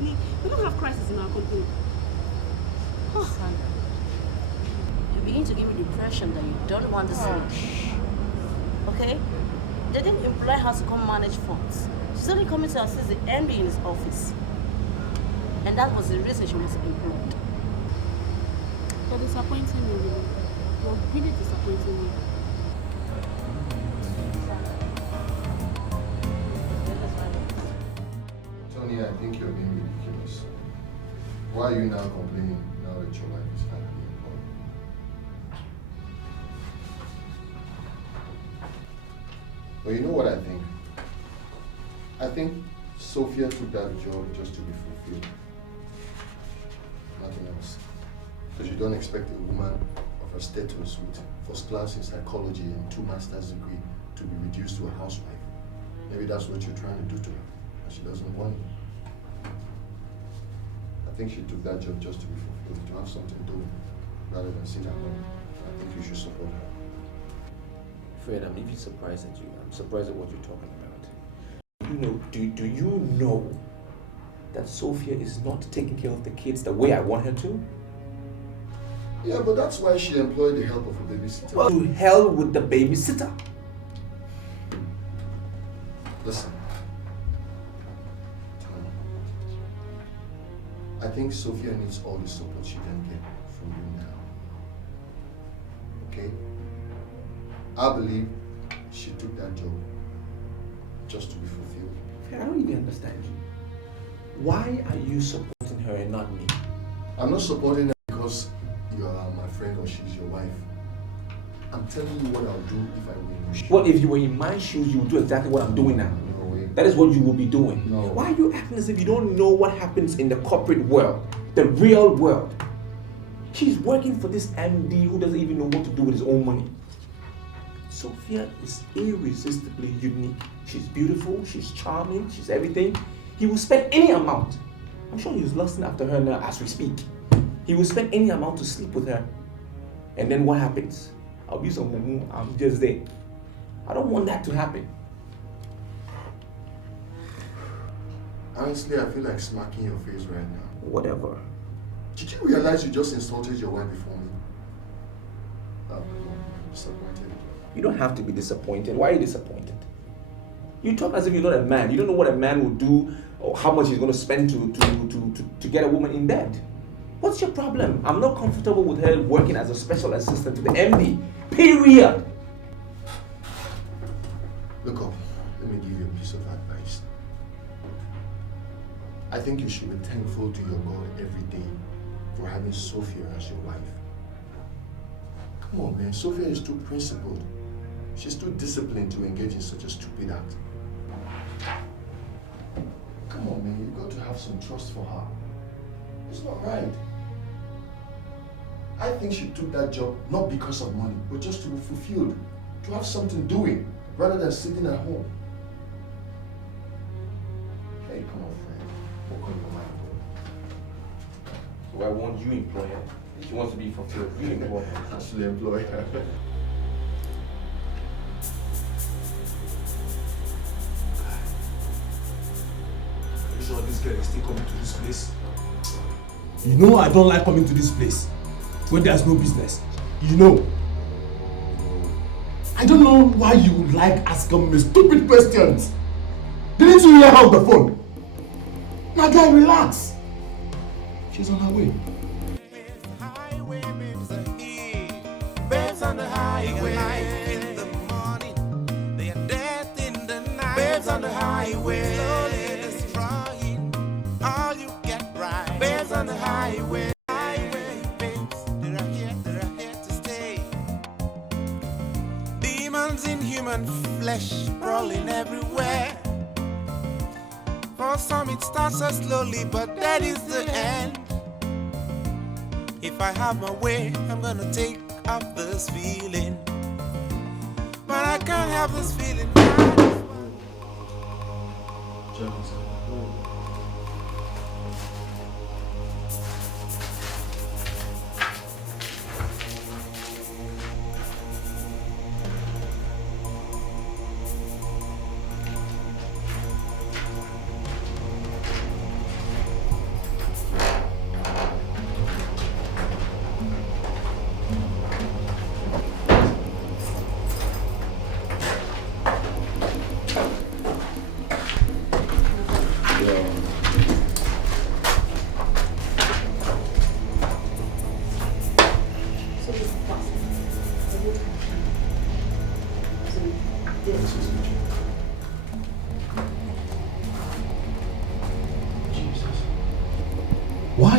have crisis in our company. Sandra, you begin to give me the impression that you don't want to sleep. Okay? They didn't employ her to come manage funds. She's only coming to assist the MD in his office. And that was the reason she was employed. You're disappointing me, really. You're really disappointing me. Tony, I think you're being ridiculous. Why are you now complaining now that your wife is finally employed? But you know what I think? I think Sophia took that job just to be fulfilled. Nothing else. Because you don't expect a woman of her status with first class in psychology and 2 master's degree to be reduced to a housewife. Maybe that's what you're trying to do to her, and she doesn't want it. I think she took that job just to be fulfilled, to have something to do, rather than sit at home. I think you should support her. Fred, I'm even surprised at you. I'm surprised at what you're talking about. You know, do you know that Sophia is not taking care of the kids the way I want her to? Yeah, but that's why she employed the help of a babysitter. Well, to hell with the babysitter. Listen, I think Sophia needs all the support she can get from you now. Okay? I believe she took that job just to be fulfilled. I don't even understand you. Why are you supporting her and not me? I'm not supporting her because you are my friend or she's your wife. I'm telling you what I'll do if I were in your shoes. Well, if you were in my shoes, you would do exactly what I'm doing now. No way. That is what you will be doing. No. Why are you acting as if you don't know what happens in the corporate world, the real world? She's working for this MD who doesn't even know what to do with his own money. Sophia is irresistibly unique. She's beautiful, she's charming, she's everything. He will spend any amount. I'm sure he's lusting after her now as we speak. He will spend any amount to sleep with her. And then what happens? I'll be some mumu, I'm just there. I don't want that to happen. Honestly, I feel like smacking your face right now. Whatever. Did you realize you just insulted your wife before me? I'm disappointed. You don't have to be disappointed. Why are you disappointed? You talk as if you're not a man. You don't know what a man will do or how much he's going to spend to get a woman in bed. What's your problem? I'm not comfortable with her working as a special assistant to the MD. Period. Look up. Let me give you a piece of advice. I think you should be thankful to your God every day for having Sophia as your wife. Come on, man. Sophia is too principled. She's too disciplined to engage in such a stupid act. Come on, man. You've got to have some trust for her. It's not right. I think she took that job not because of money, but just to be fulfilled, to have something doing, rather than sitting at home. Hey, come on, friend. What on your mind? So I want you employ her. If she wants to be fulfilled, you employ her. Actually employ her. Are you sure this girl is still coming to this place? You know I don't like coming to this place when there's no business. You know. I don't know why you like asking me stupid questions. Didn't you hear her on the phone? Now guy, relax. She's on her way. Babes on the highway, life in the morning, they are death in the night. Babes on the highway, slowly destroying all you get right. Babes on the highway, babes, they're here to stay. Demons in human flesh, crawling everywhere. For some it starts so slowly, but that is the end. If I have my way, I'm gonna take off this feeling, but I can't have this feeling.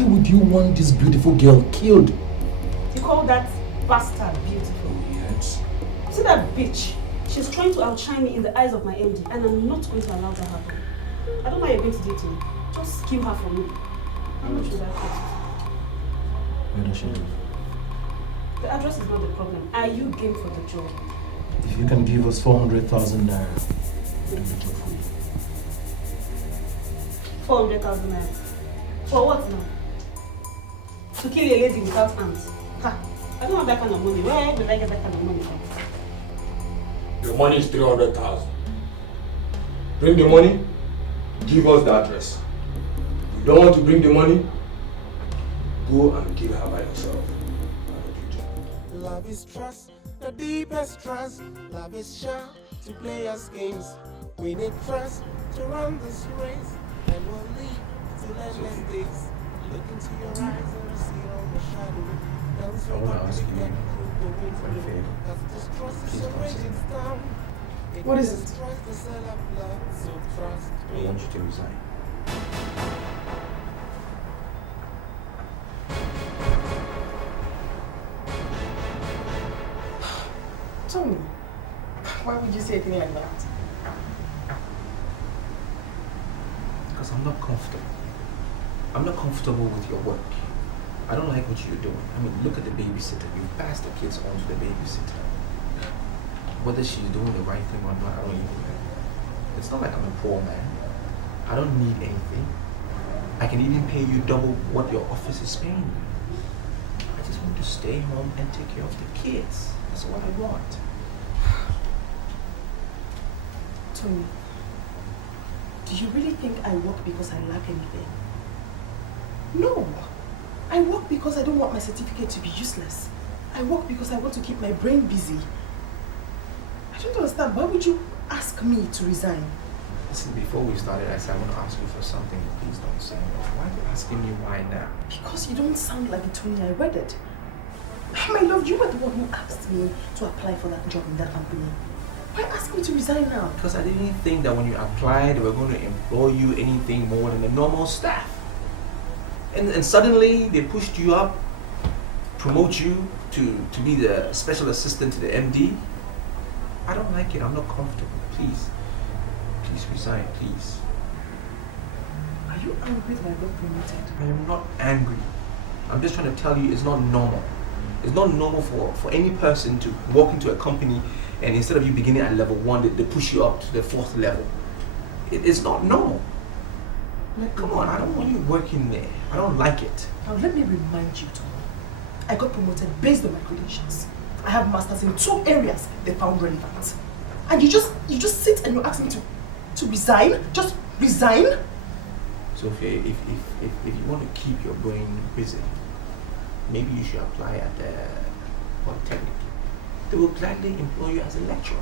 Why would you want this beautiful girl killed? You call that bastard beautiful? Yes. See that bitch? She's trying to outshine me in the eyes of my MD, and I'm not going to allow that happen. I don't know how you're going to do it. Just kill her for me. How much should I cost? Where does she live? The address is not the problem. Are you game for the job? If you can give us 400,000 naira, we'll do the job for you. 400,000 naira. For what now? To kill a lady without hands? Ha! I don't have that kind of money. Where did I get that kind of money from? Your money is 300,000. Bring the money, give us the address. If you don't want to bring the money, go and kill her by yourself. Love is trust, the deepest trust. Love is sure to play us games. We need trust to run this race, and we'll lead till endless days. Look into your eyes and see all the shadow. Don't I want to ask you for a favor. Please don't. What is it? I want you to resign. Tony, why would you say anything like that? Because I'm not comfortable. I'm not comfortable with your work. I don't like what you're doing. I mean, look at the babysitter. You pass the kids on to the babysitter. Whether she's doing the right thing or not, I don't even know. It's not like I'm a poor man. I don't need anything. I can even pay you double what your office is paying me. I just want to stay home and take care of the kids. That's what I want. Tony, do you really think I work because I lack anything? No. I work because I don't want my certificate to be useless. I work because I want to keep my brain busy. I don't understand. Why would you ask me to resign? Listen, before we started, I said I want to ask you for something. Please don't say no. Why are you asking me why now? Because you don't sound like the Tony I wedded. My love, you were the one who asked me to apply for that job in that company. Why ask me to resign now? Because I didn't think that when you applied, they were going to employ you anything more than the normal staff. And suddenly they pushed you up, promote you to be the special assistant to the MD. I don't like it. I'm not comfortable. Please resign, please. Are you angry that I got promoted? I am not angry. I'm just trying to tell you it's not normal. It's not normal for any person to walk into a company and instead of you beginning at level 1, they push you up to the 4th level. It's not normal. Like, come on, I don't want you working there. I don't like it. Now let me remind you, Tony. I got promoted based on my credentials. I have masters in 2 areas they found relevant. And you just sit and you ask me to resign? Just resign? Sophia, if you want to keep your brain busy, maybe you should apply at the Polytechnic. They will gladly employ you as a lecturer.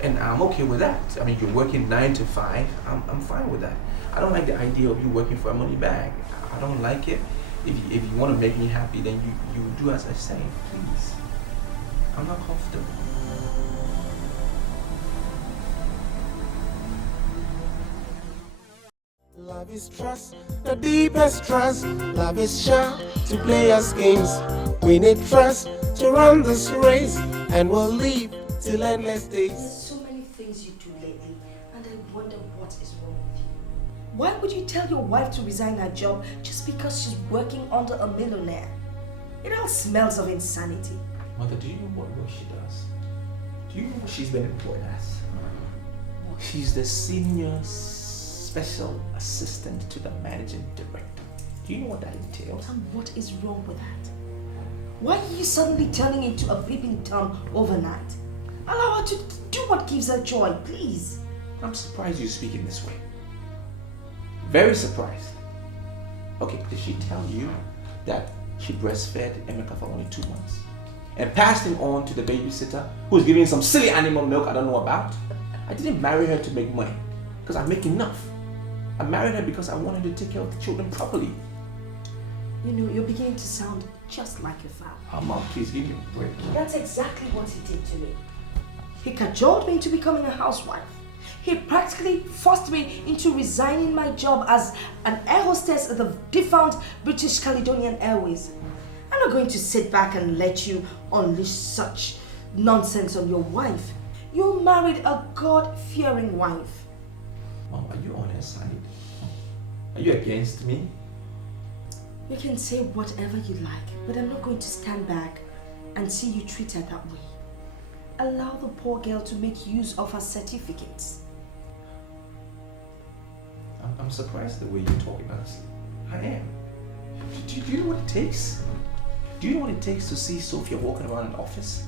And I'm okay with that. I mean, you're working 9 to 5. I'm fine with that. I don't like the idea of you working for a money bag. I don't like it. If you want to make me happy, then you do as I say, please. I'm not comfortable. Love is trust, the deepest trust. Love is sure to play us games. We need trust to run this race, and we'll leave till endless days. There's so many things you do lately, and I wonder what is wrong with you. Why would you tell your wife to resign her job just because she's working under a millionaire? It all smells of insanity. Mother, do you know what work she does? Do you know what she's been employed as? She's the senior special assistant to the managing director. Do you know what that entails? And what is wrong with that? Why are you suddenly turning into a flipping Tom overnight? Allow her to do what gives her joy, please. I'm surprised you're speaking this way. Very surprised. Okay, did she tell you that she breastfed Emeka for only 2 months? And passed him on to the babysitter who's giving some silly animal milk I don't know about? I didn't marry her to make money, because I make enough. I married her because I wanted to take care of the children properly. You know, you're beginning to sound just like your father. Mom, please give me a break. That's exactly what he did to me. He cajoled me into becoming a housewife. He practically forced me into resigning my job as an air hostess at the defunct British Caledonian Airways. I'm not going to sit back and let you unleash such nonsense on your wife. You married a God-fearing wife. Mom, are you on her side? Are you against me? You can say whatever you like, but I'm not going to stand back and see you treat her that way. Allow the poor girl to make use of her certificates. I'm surprised the way you're talking, honestly. I am. Do you know what it takes? Do you know what it takes to see Sophia walking around an office?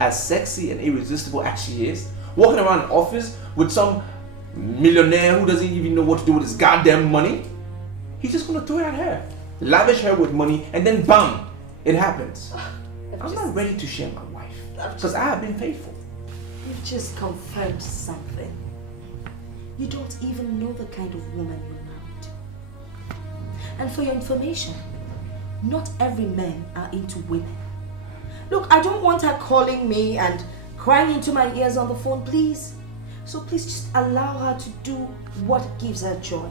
As sexy and irresistible as she is, walking around an office with some millionaire who doesn't even know what to do with his goddamn money? He's just gonna throw it at her, lavish her with money, and then bam, it happens. I'm not ready to share my wife, because I have been faithful. You've just confirmed something. You don't even know the kind of woman you married. And for your information, not every man are into women. Look, I don't want her calling me and crying into my ears on the phone, please. So please just allow her to do what gives her joy.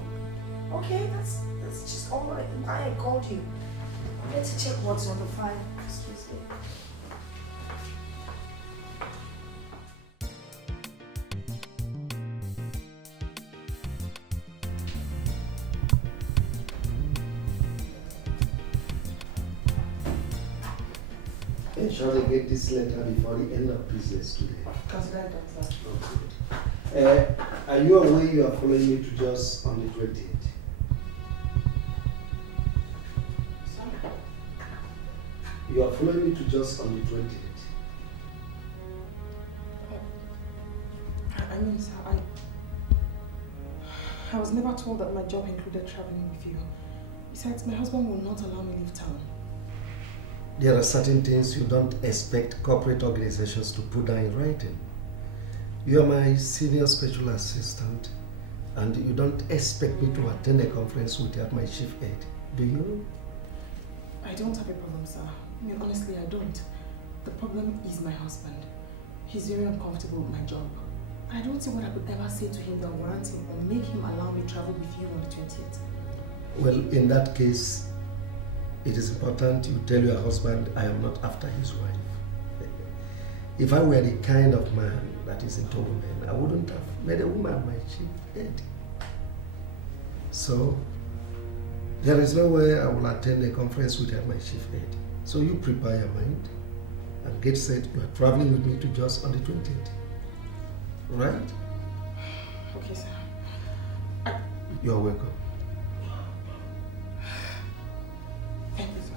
Okay, that's just all why I called you. Let's check what's on the file. Excuse me. Ensure they get this letter before the end of business today. Consider it done, sir. Okay. Are you aware you are following me to just on the 20th? Sorry? You are following me to just on the 20th. I mean, sir, I was never told that my job included traveling with you. Besides, my husband will not allow me to leave town. There are certain things you don't expect corporate organizations to put down in writing. You are my senior special assistant, and you don't expect me to attend a conference without my chief aide, do you? I don't have a problem, sir. I mean, honestly, I don't. The problem is my husband. He's very uncomfortable with my job. I don't see what I could ever say to him that warrants him or make him allow me to travel with you on the 20th. Well, in that case, it is important you tell your husband I am not after his wife. If I were the kind of man that is into women, I wouldn't have made a woman my chief head. So, there is no way I will attend a conference without my chief head. So you prepare your mind and get set. You are traveling with me to Jos on the 20th. Right? Okay, sir. You are welcome. Thank you, sir.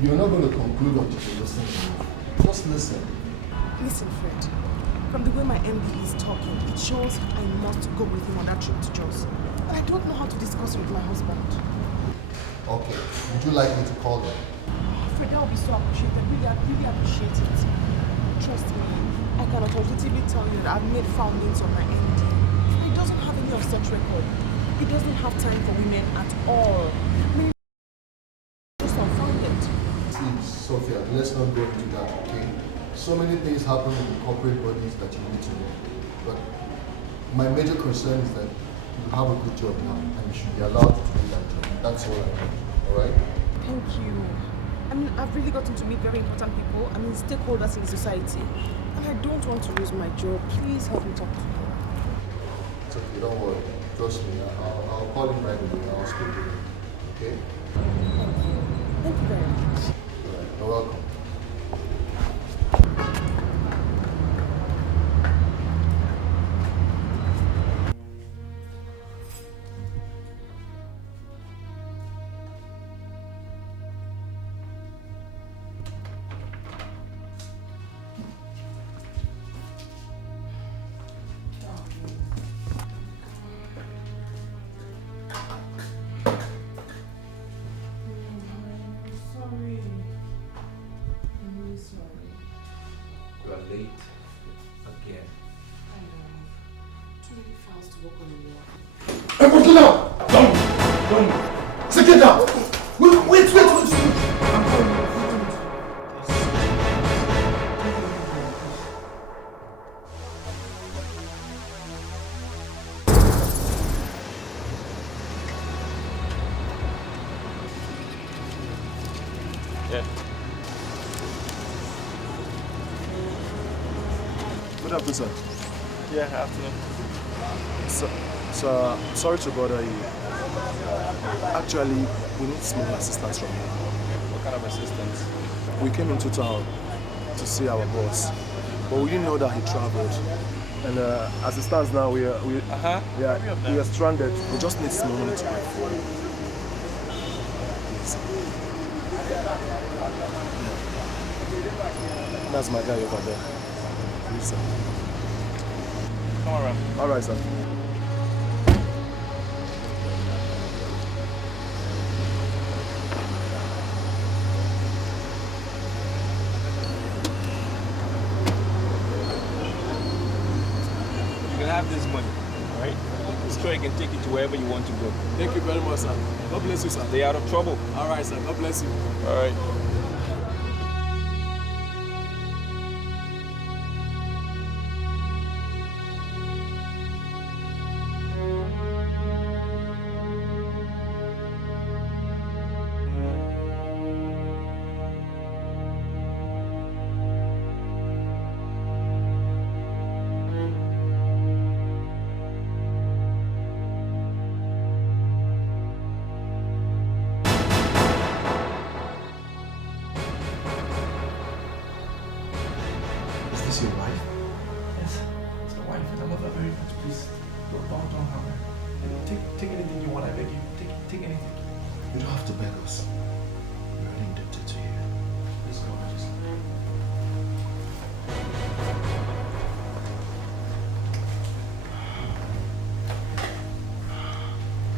You're not going to conclude until you listen to me. Just listen. Listen, Fred. From the way my MD is talking, it shows I must go with him on that trip to Jos. But I don't know how to discuss it with my husband. Okay. Would you like me to call them? Fred, that would be so appreciated. I really appreciate it. Trust me, I can authoritatively tell you that I've made foundings on my MD. He doesn't have any of such record. He doesn't have time for women at all. I mean, just unfounded. Please, Sophia, let's not go into that, okay? So many things happen in the corporate bodies that you need to know. But my major concern is that you have a good job now and you should be allowed to do that job. That's all I want, alright? Thank you. I mean, I've really gotten to meet very important people. I mean, stakeholders in society. And I don't want to lose my job. Please help me talk to him. It's okay, don't worry. Trust me, I'll call him right away. I'll speak to him, okay? Thank you. Thank you very much. Alright, you're welcome. Late again. I know. Too many files to work on the wall. Hey, get up! Don't! Sit it down. Wait. Yeah. Good afternoon, sir. Yeah, afternoon. So, sorry to bother you. Actually, we need small assistance from you. What kind of assistance? We came into town to see our boss, but we didn't know that he traveled. And as it stands now, we are stranded. We just need small money to buy food. Please. That's my guy over there. Please, sir. Come around. All right, sir. You can have this money, right? This sure you can take it to wherever you want to go. Thank you very much, sir. God bless you, sir. Stay out of trouble. All right, sir. God bless you. All right. Is this your wife? Yes, it's my wife and I love her very much. Please, don't harm her. Take anything you want, I beg you. Take anything. You don't have to beg us. We're only indebted to you. Let's go, Majesty.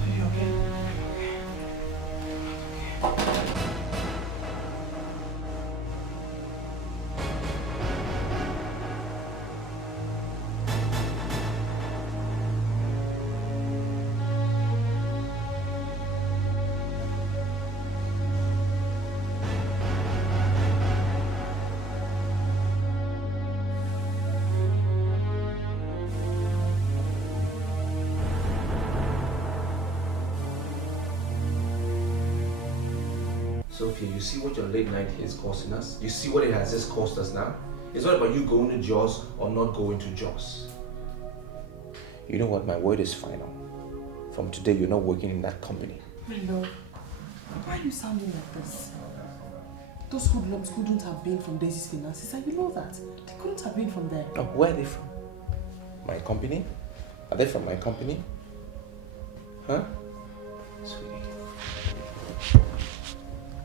Are you okay? Sophia, you see what your late night is costing us? You see what it has just cost us now? It's not about you going to Jaws or not going to Jaws. You know what? My word is final. From today, you're not working in that company. My love, why are you sounding like this? Those hoodlums couldn't have been from Daisy's finances, and you know that. They couldn't have been from there. Oh, where are they from? My company? Are they from my company? Huh? Sweetie.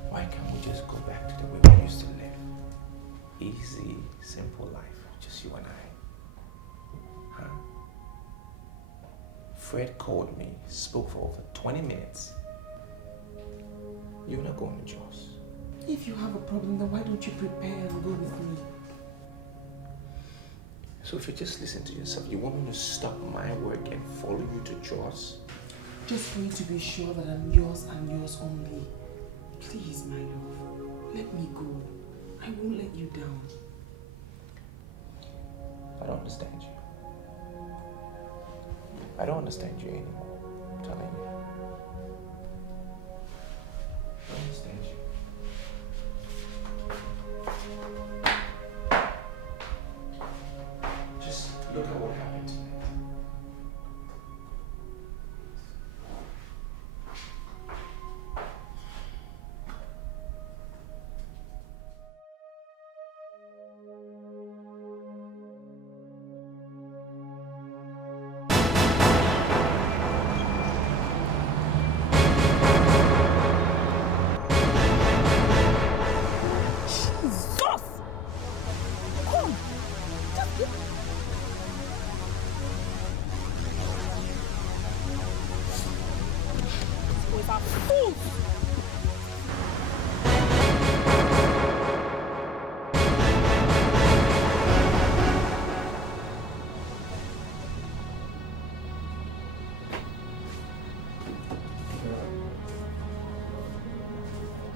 Why can't we just go back to the way we used to live? Easy, simple life, just you and I. Huh? Fred called me, spoke for over 20 minutes. You're not going to Jaws. If you have a problem, then why don't you prepare and go with me? So if you just listen to yourself, you want me to stop my work and follow you to Jaws? Just for you to be sure that I'm yours and yours only. Please, my love, let me go. I won't let you down. I don't understand you. I don't understand you anymore. I'm telling you. I don't understand you. Just look at what happened tonight.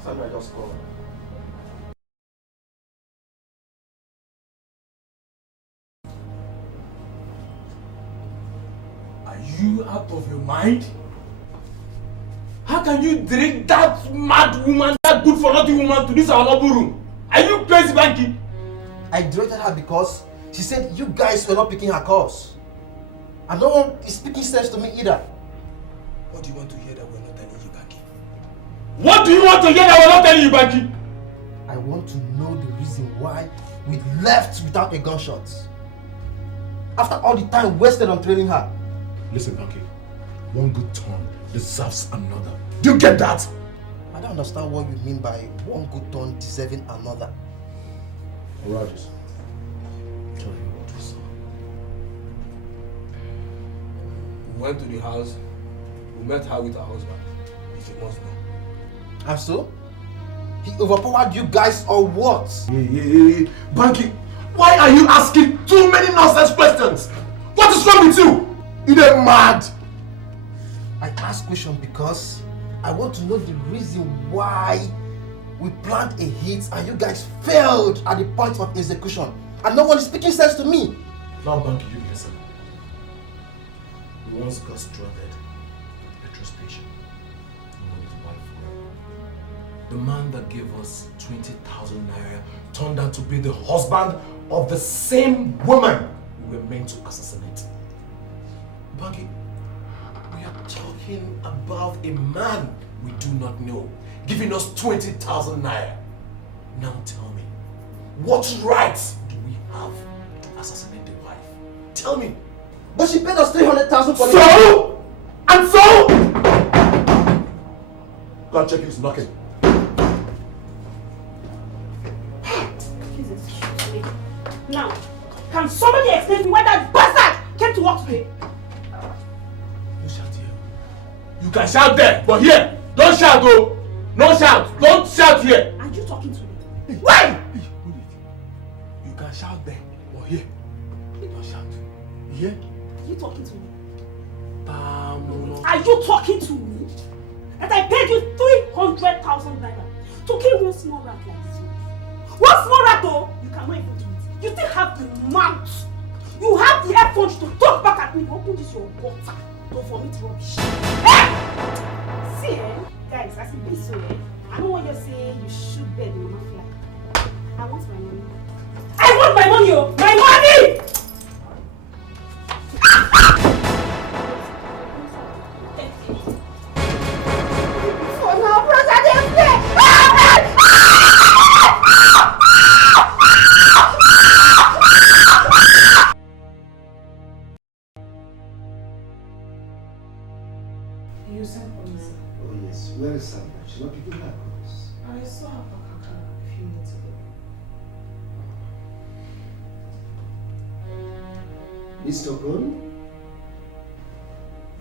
Sandra just called. Are you out of your mind? How can you drink that mad woman, that good for nothing woman to this our noble room? Are you crazy, Banky? I directed her because she said you guys were not picking her calls. And no one is speaking sense to me either. What do you want to hear that we're not telling you, Banky? What do you want to hear that we're not telling you, Banky? I want to know the reason why we left without a gunshot. After all the time wasted on training her. Listen, Banky. One good turn deserves another. Do you get that? I don't understand what you mean by one good turn deserving another. Rogers, tell me what we saw. We went to the house. We met her with her husband. If you must know. And so? He overpowered you guys or what? Hey. Banky, why are you asking too many nonsense questions? What is wrong with you? You're mad. I ask questions because I want to know the reason why we planned a hit and you guys failed at the point of execution. And no one is speaking sense to me. Now, Banky, you listen. We once got stranded at the petrol station. We wanted to buy fuel. The man that gave us 20,000 naira turned out to be the husband of the same woman we were meant to assassinate. Banky, we are talking about a man we do not know giving us 20,000 naira. Now tell me, what rights do we have to assassinate the wife? Tell me. But she paid us 300,000 for So? And so? Go and check who's knocking. Please excuse me. Now, can somebody explain to me why that bastard came to work today? Don't shout here. You can shout there, but here, don't shout, oh. No shout. Don't shout here. Are you talking to me? Why? Hey, hold it. You can shout there, but here, don't shout. You hear? Are you talking to me? No. Are you talking to me? That I paid you 300,000 naira to kill one small rat like this one. One small rat though, you cannot even do it. You still have the mouth. You have the effort to talk back at me. Open this your water. Don't vomit rubbish. Hey! See, guys, as it be so, I know what you're saying. You should bet the mama fly. I want my money. I want my money, oh! My money! For now, brother, they play. You sent police. Oh yes, where is Sandra? She's not picking her calls. I saw her park her car a few minutes ago. Mr. Gun,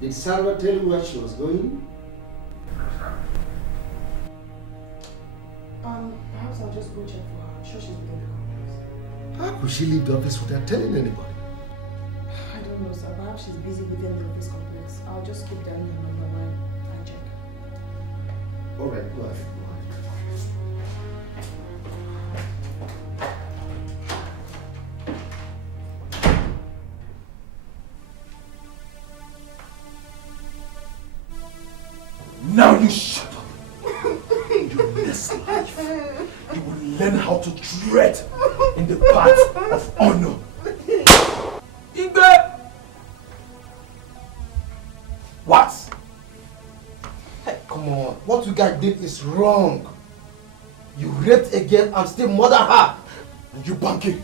did Sandra tell you where she was going? Perhaps I'll just go check for her. I'm sure she's within the complex. How could she leave the office without telling anybody? I don't know, sir. Perhaps she's busy within the office complex. I'll just keep down your number while I check. All right, go ahead. Now you shut up. You next life, you will learn how to tread in the path of honor. Igbe! What? Hey, come on. What you guys did is wrong. You raped a girl and still murder her. And you, Banky,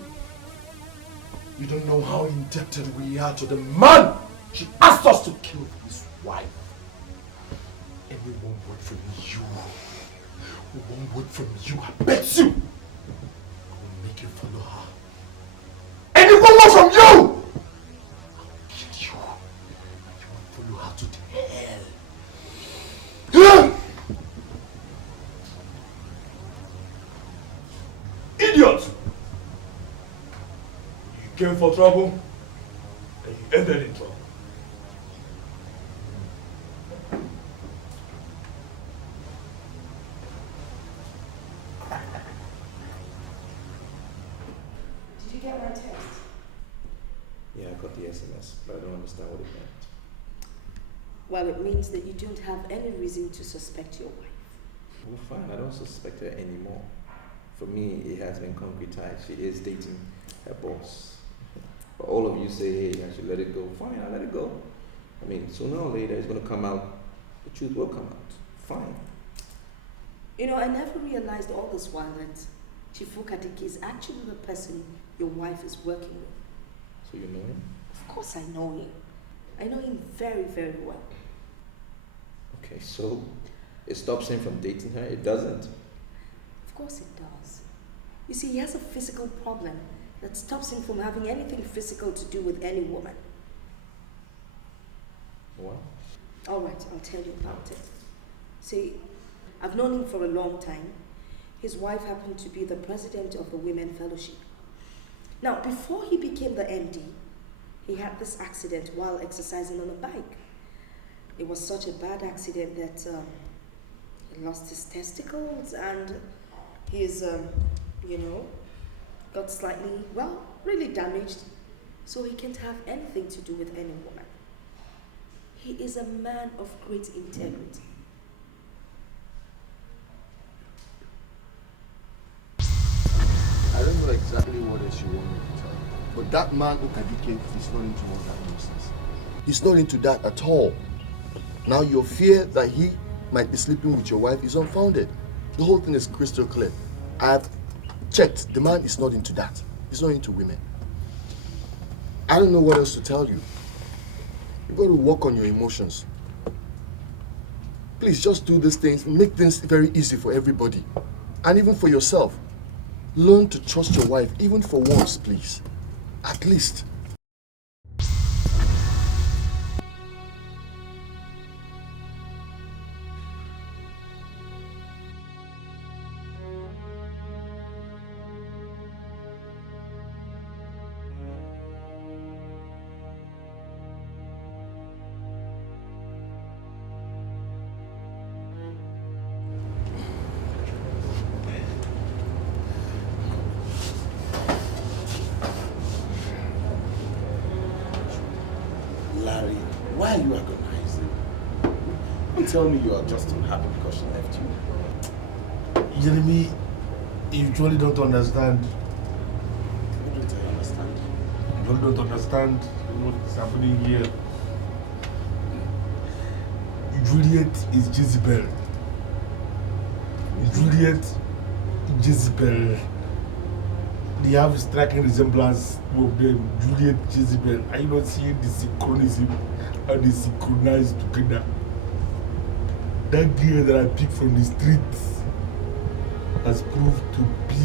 you don't know how indebted we are to the man she asked us to kill his wife. Any one word from you, one word from you, I bet you, I will make you follow her. Any one word from you, I will kill you. You will follow her to hell. Idiot! You came for trouble, and you ended in trouble. you get my text? Yeah, I got the SMS, but I don't understand what it meant. Well, it means that you don't have any reason to suspect your wife. Well, fine, I don't suspect her anymore. For me, it has been concretized. She is dating her boss. But all of you say, hey, I should let it go. Fine, I'll let it go. I mean, sooner or later, it's going to come out. The truth will come out. Fine. You know, I never realized all this while that Chifukadiki is actually the person your wife is working with. So you know him? Of course I know him. I know him very, very well. Okay, so it stops him from dating her? It doesn't? Of course it does. You see, he has a physical problem that stops him from having anything physical to do with any woman. What? All right, I'll tell you about it. See, I've known him for a long time. His wife happened to be the president of the Women Fellowship. Now, before he became the MD, he had this accident while exercising on a bike. It was such a bad accident that he lost his testicles and his, got slightly, really damaged. So he can't have anything to do with any woman. He is a man of great integrity. I don't know exactly what else you want me to tell you, but that man Okadike is not into all that nonsense. He's not into that at all. Now your fear that he might be sleeping with your wife is unfounded. The whole thing is crystal clear. I've checked. The man is not into that. He's not into women. I don't know what else to tell you. You've got to work on your emotions. Please just do these things, make things very easy for everybody. And even for yourself. Learn to trust your wife, even for once, please. At least. Larry, why are you agonizing? Don't tell me you are just unhappy because she left you. Jeremy, you usually don't understand. What don't I understand? You really don't understand what is happening here. Juliet is Jezebel. Juliet, Jezebel. They have striking resemblance of them. Juliet, Jezebel. Are you not seeing the synchronism? How they synchronize together? That girl that I picked from the streets has proved to be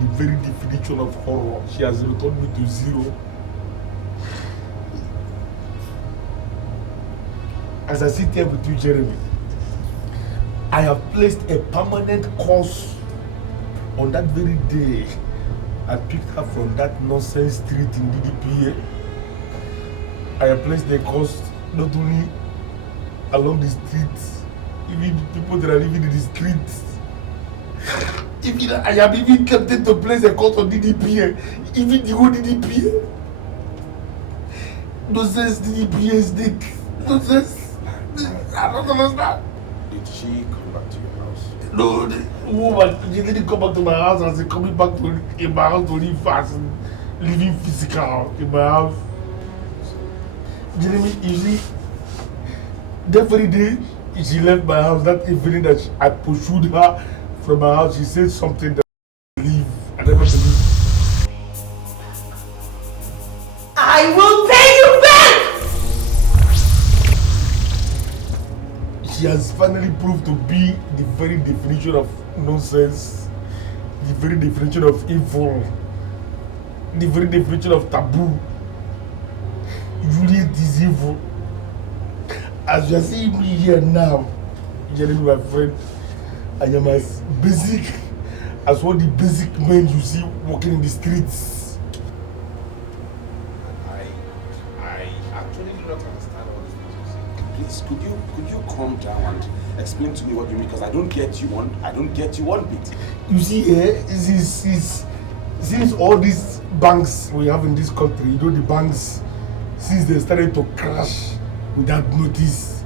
the very definition of horror. She has returned me to zero. As I sit here with you, Jeremy, I have placed a permanent curse on that very day. I picked her from that nonsense street in DDPA. I have placed a curse not only along the streets, even the people that are living in the streets. Even I have even tempted to place a curse on DDPA, even the whole DDPA. Nonsense DDPA snake. Nonsense. I don't understand. Did she come back to your house? No, the woman, she didn't come back to my house and she's coming back to in my house to live fast and living physical in my house. Jeremy, you see, that very day she left my house, that evening that I pursued her from my house, she said something that I believe. I never believe. I will pay you back! She has finally proved to be the very definition of nonsense, the very definition of evil, the very definition of taboo. Juliet is evil. As you are seeing me here now, Jeremy, my friend, I am as basic as what the basic men you see walking in the streets. I actually do not understand all these things you say. Please, could you calm down and explain to me what you mean? Because I don't get you one bit. You see, since all these banks we have in this country, you know, the banks, since they started to crash without notice,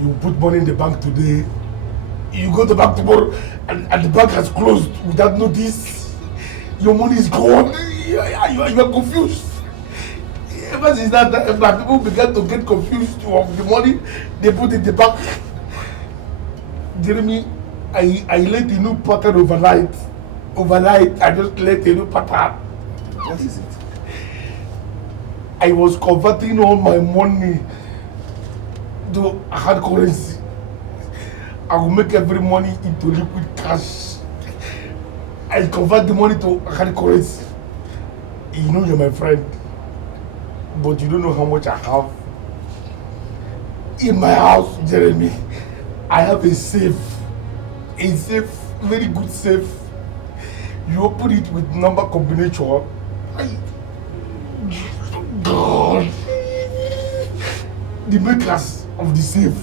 you put money in the bank today, you go to the bank tomorrow, and the bank has closed without notice. Your money is gone. You are confused. Ever since that time, my people began to get confused of the money they put in the bank. Jeremy, I let a new pattern overnight. I just let a new pattern. What is it? I was converting all my money to hard currency. I will make every money into liquid cash. I convert the money to hard currency. You know you're my friend, but you don't know how much I have in my house, Jeremy. I have a safe, very good safe. You open it with number combination. God, the makers of the safe,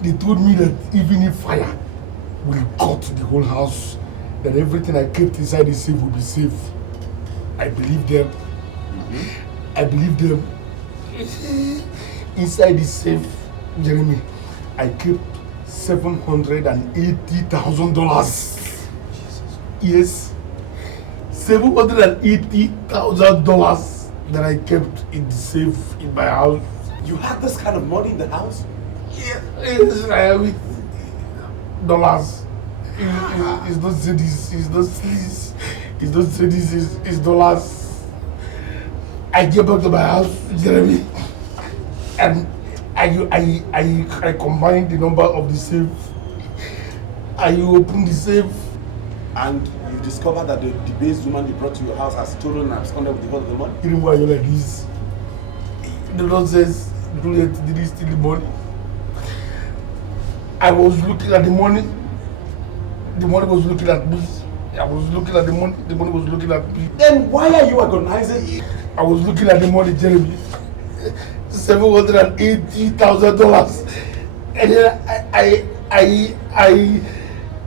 they told me that even if fire will cut the whole house, that everything I kept inside the safe will be safe. I believe them. I believe them. Inside the safe, Jeremy, I kept $780,000. Yes, $780,000 that I kept in the safe in my house. You had this kind of money in the house? Yes, I have it. Dollars. It's not cities, it's not cities, it's dollars. I get back to my house, Jeremy, and I combined the number of the safe. I opened the safe. And you discovered that the debased woman you brought to your house has stolen and absconded with the whole of the money? You know why you're like this? The Lord says, Juliet didn't steal the money. I was looking at the money. The money was looking at me. I was looking at the money. The money was looking at me. Then why are you agonizing it? I was looking at the money, Jeremy. $780,000. And then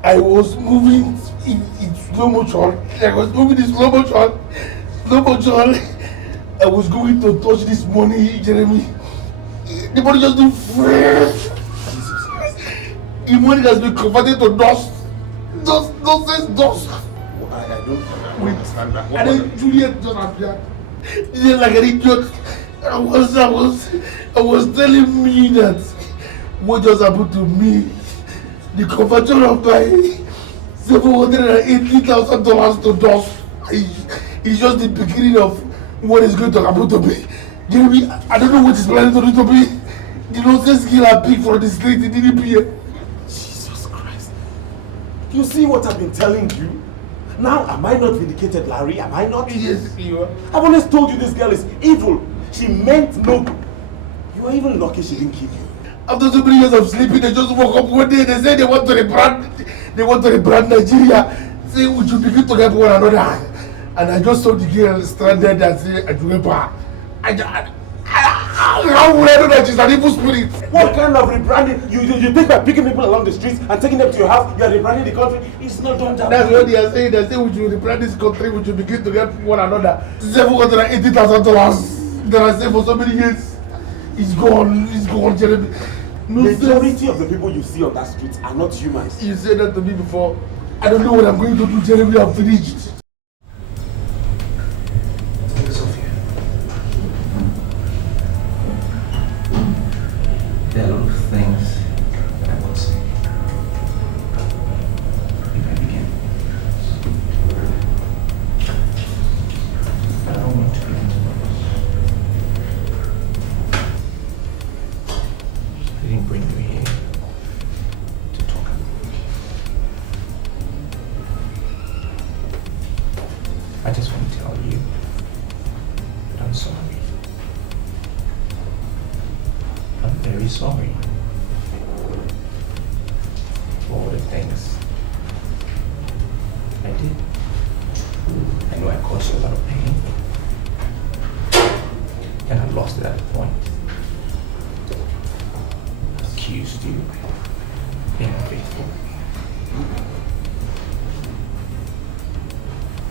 I was moving in slow motion. I was moving in slow motion. I was going to touch this money, Jeremy. The money just didn't freeze. The money has been converted to dust. Dust. I don't understand that. And then Juliet just appeared. Just like an idiot. I was telling me that what just happened to me, the conversion of my $780,000 to dust, is just the beginning of what is going to happen to me. Jeremy, I don't know what is planning to do to me. The nonsense killer pig for the street, it didn't appear. Jesus Christ. You see what I've been telling you? Now, am I not vindicated, Larry? Am I not? Yes, you are. I've always told you this girl is evil. She meant no good. You are even lucky she didn't kill you. After so many years of sleeping, they just woke up one day. They said they want to rebrand Nigeria. Say we should begin to help one another. And I just saw the girl stranded and say, how would I know that she's an evil spirit? What kind of rebranding? You think by picking people along the streets and taking them to your house, you are rebranding the country? It's not done that way. That's what they are saying. They say we should rebrand this country, we should begin to help one another. $780,000 that I saved for so many years. It's gone, Jeremy. No, majority of the people you see on that street are not humans. You said that to me before. I don't know what I'm going to do, Jeremy. I'm finished. Sophia. There are a lot of things that I want to say. If I begin. I don't want to be into I didn't bring you here to talk about me. I just want to tell you that I'm sorry. I'm very sorry for all the things I did. I know I caused you a lot of pain. And I lost it at a point. Accused you of being unfaithful.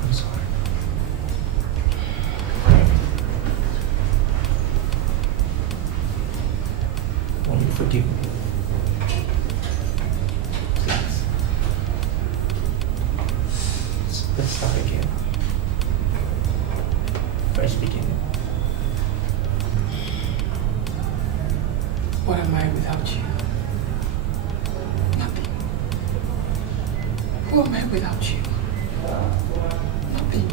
I'm Who am I without you? Nothing.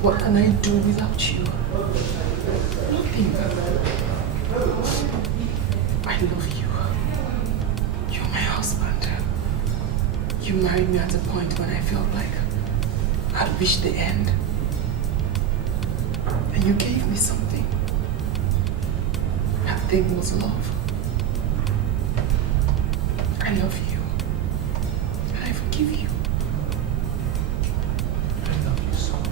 What can I do without you? Nothing. I love you. You're my husband. You married me at a point when I felt like I'd reached the end. And you gave me something. That thing was love. I love you. And I forgive you. I love you so much.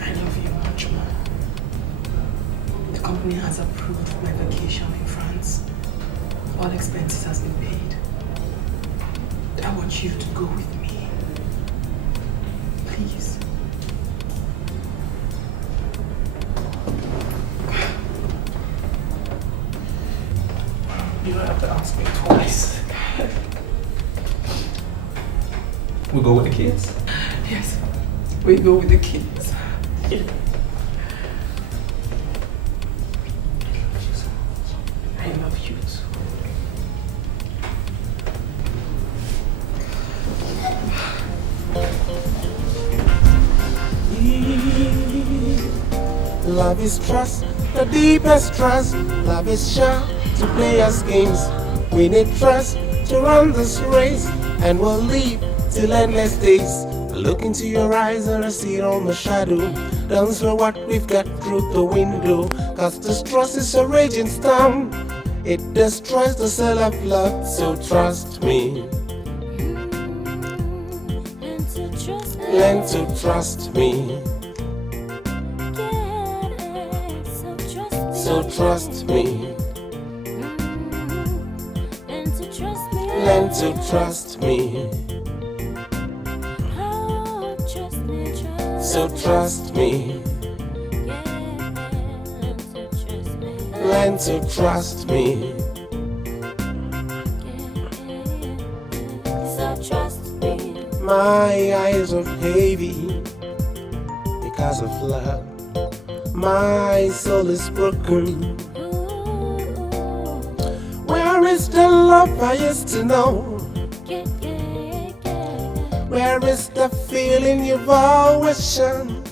I love you much more. The company has approved my vacation in France. All expenses has been paid. I want you to go with me. Please. You don't have to ask me twice. We go with the kids? Yes, we go with the kids. Yeah. I love you too. Love is trust, the deepest trust. Love is sure to play us games. We need trust to run this race, and we'll live till endless days. Look into your eyes and I see all my shadow. Don't throw what we've got through the window, cause this trust is a raging storm. It destroys the cell of love, so trust me. Learn to trust me. So trust me. Learn to trust me. So trust me. Learn to trust me. So trust me. My eyes are heavy because of love. My soul is broken. Where is the love I used to know? Where is the feeling you've always shown?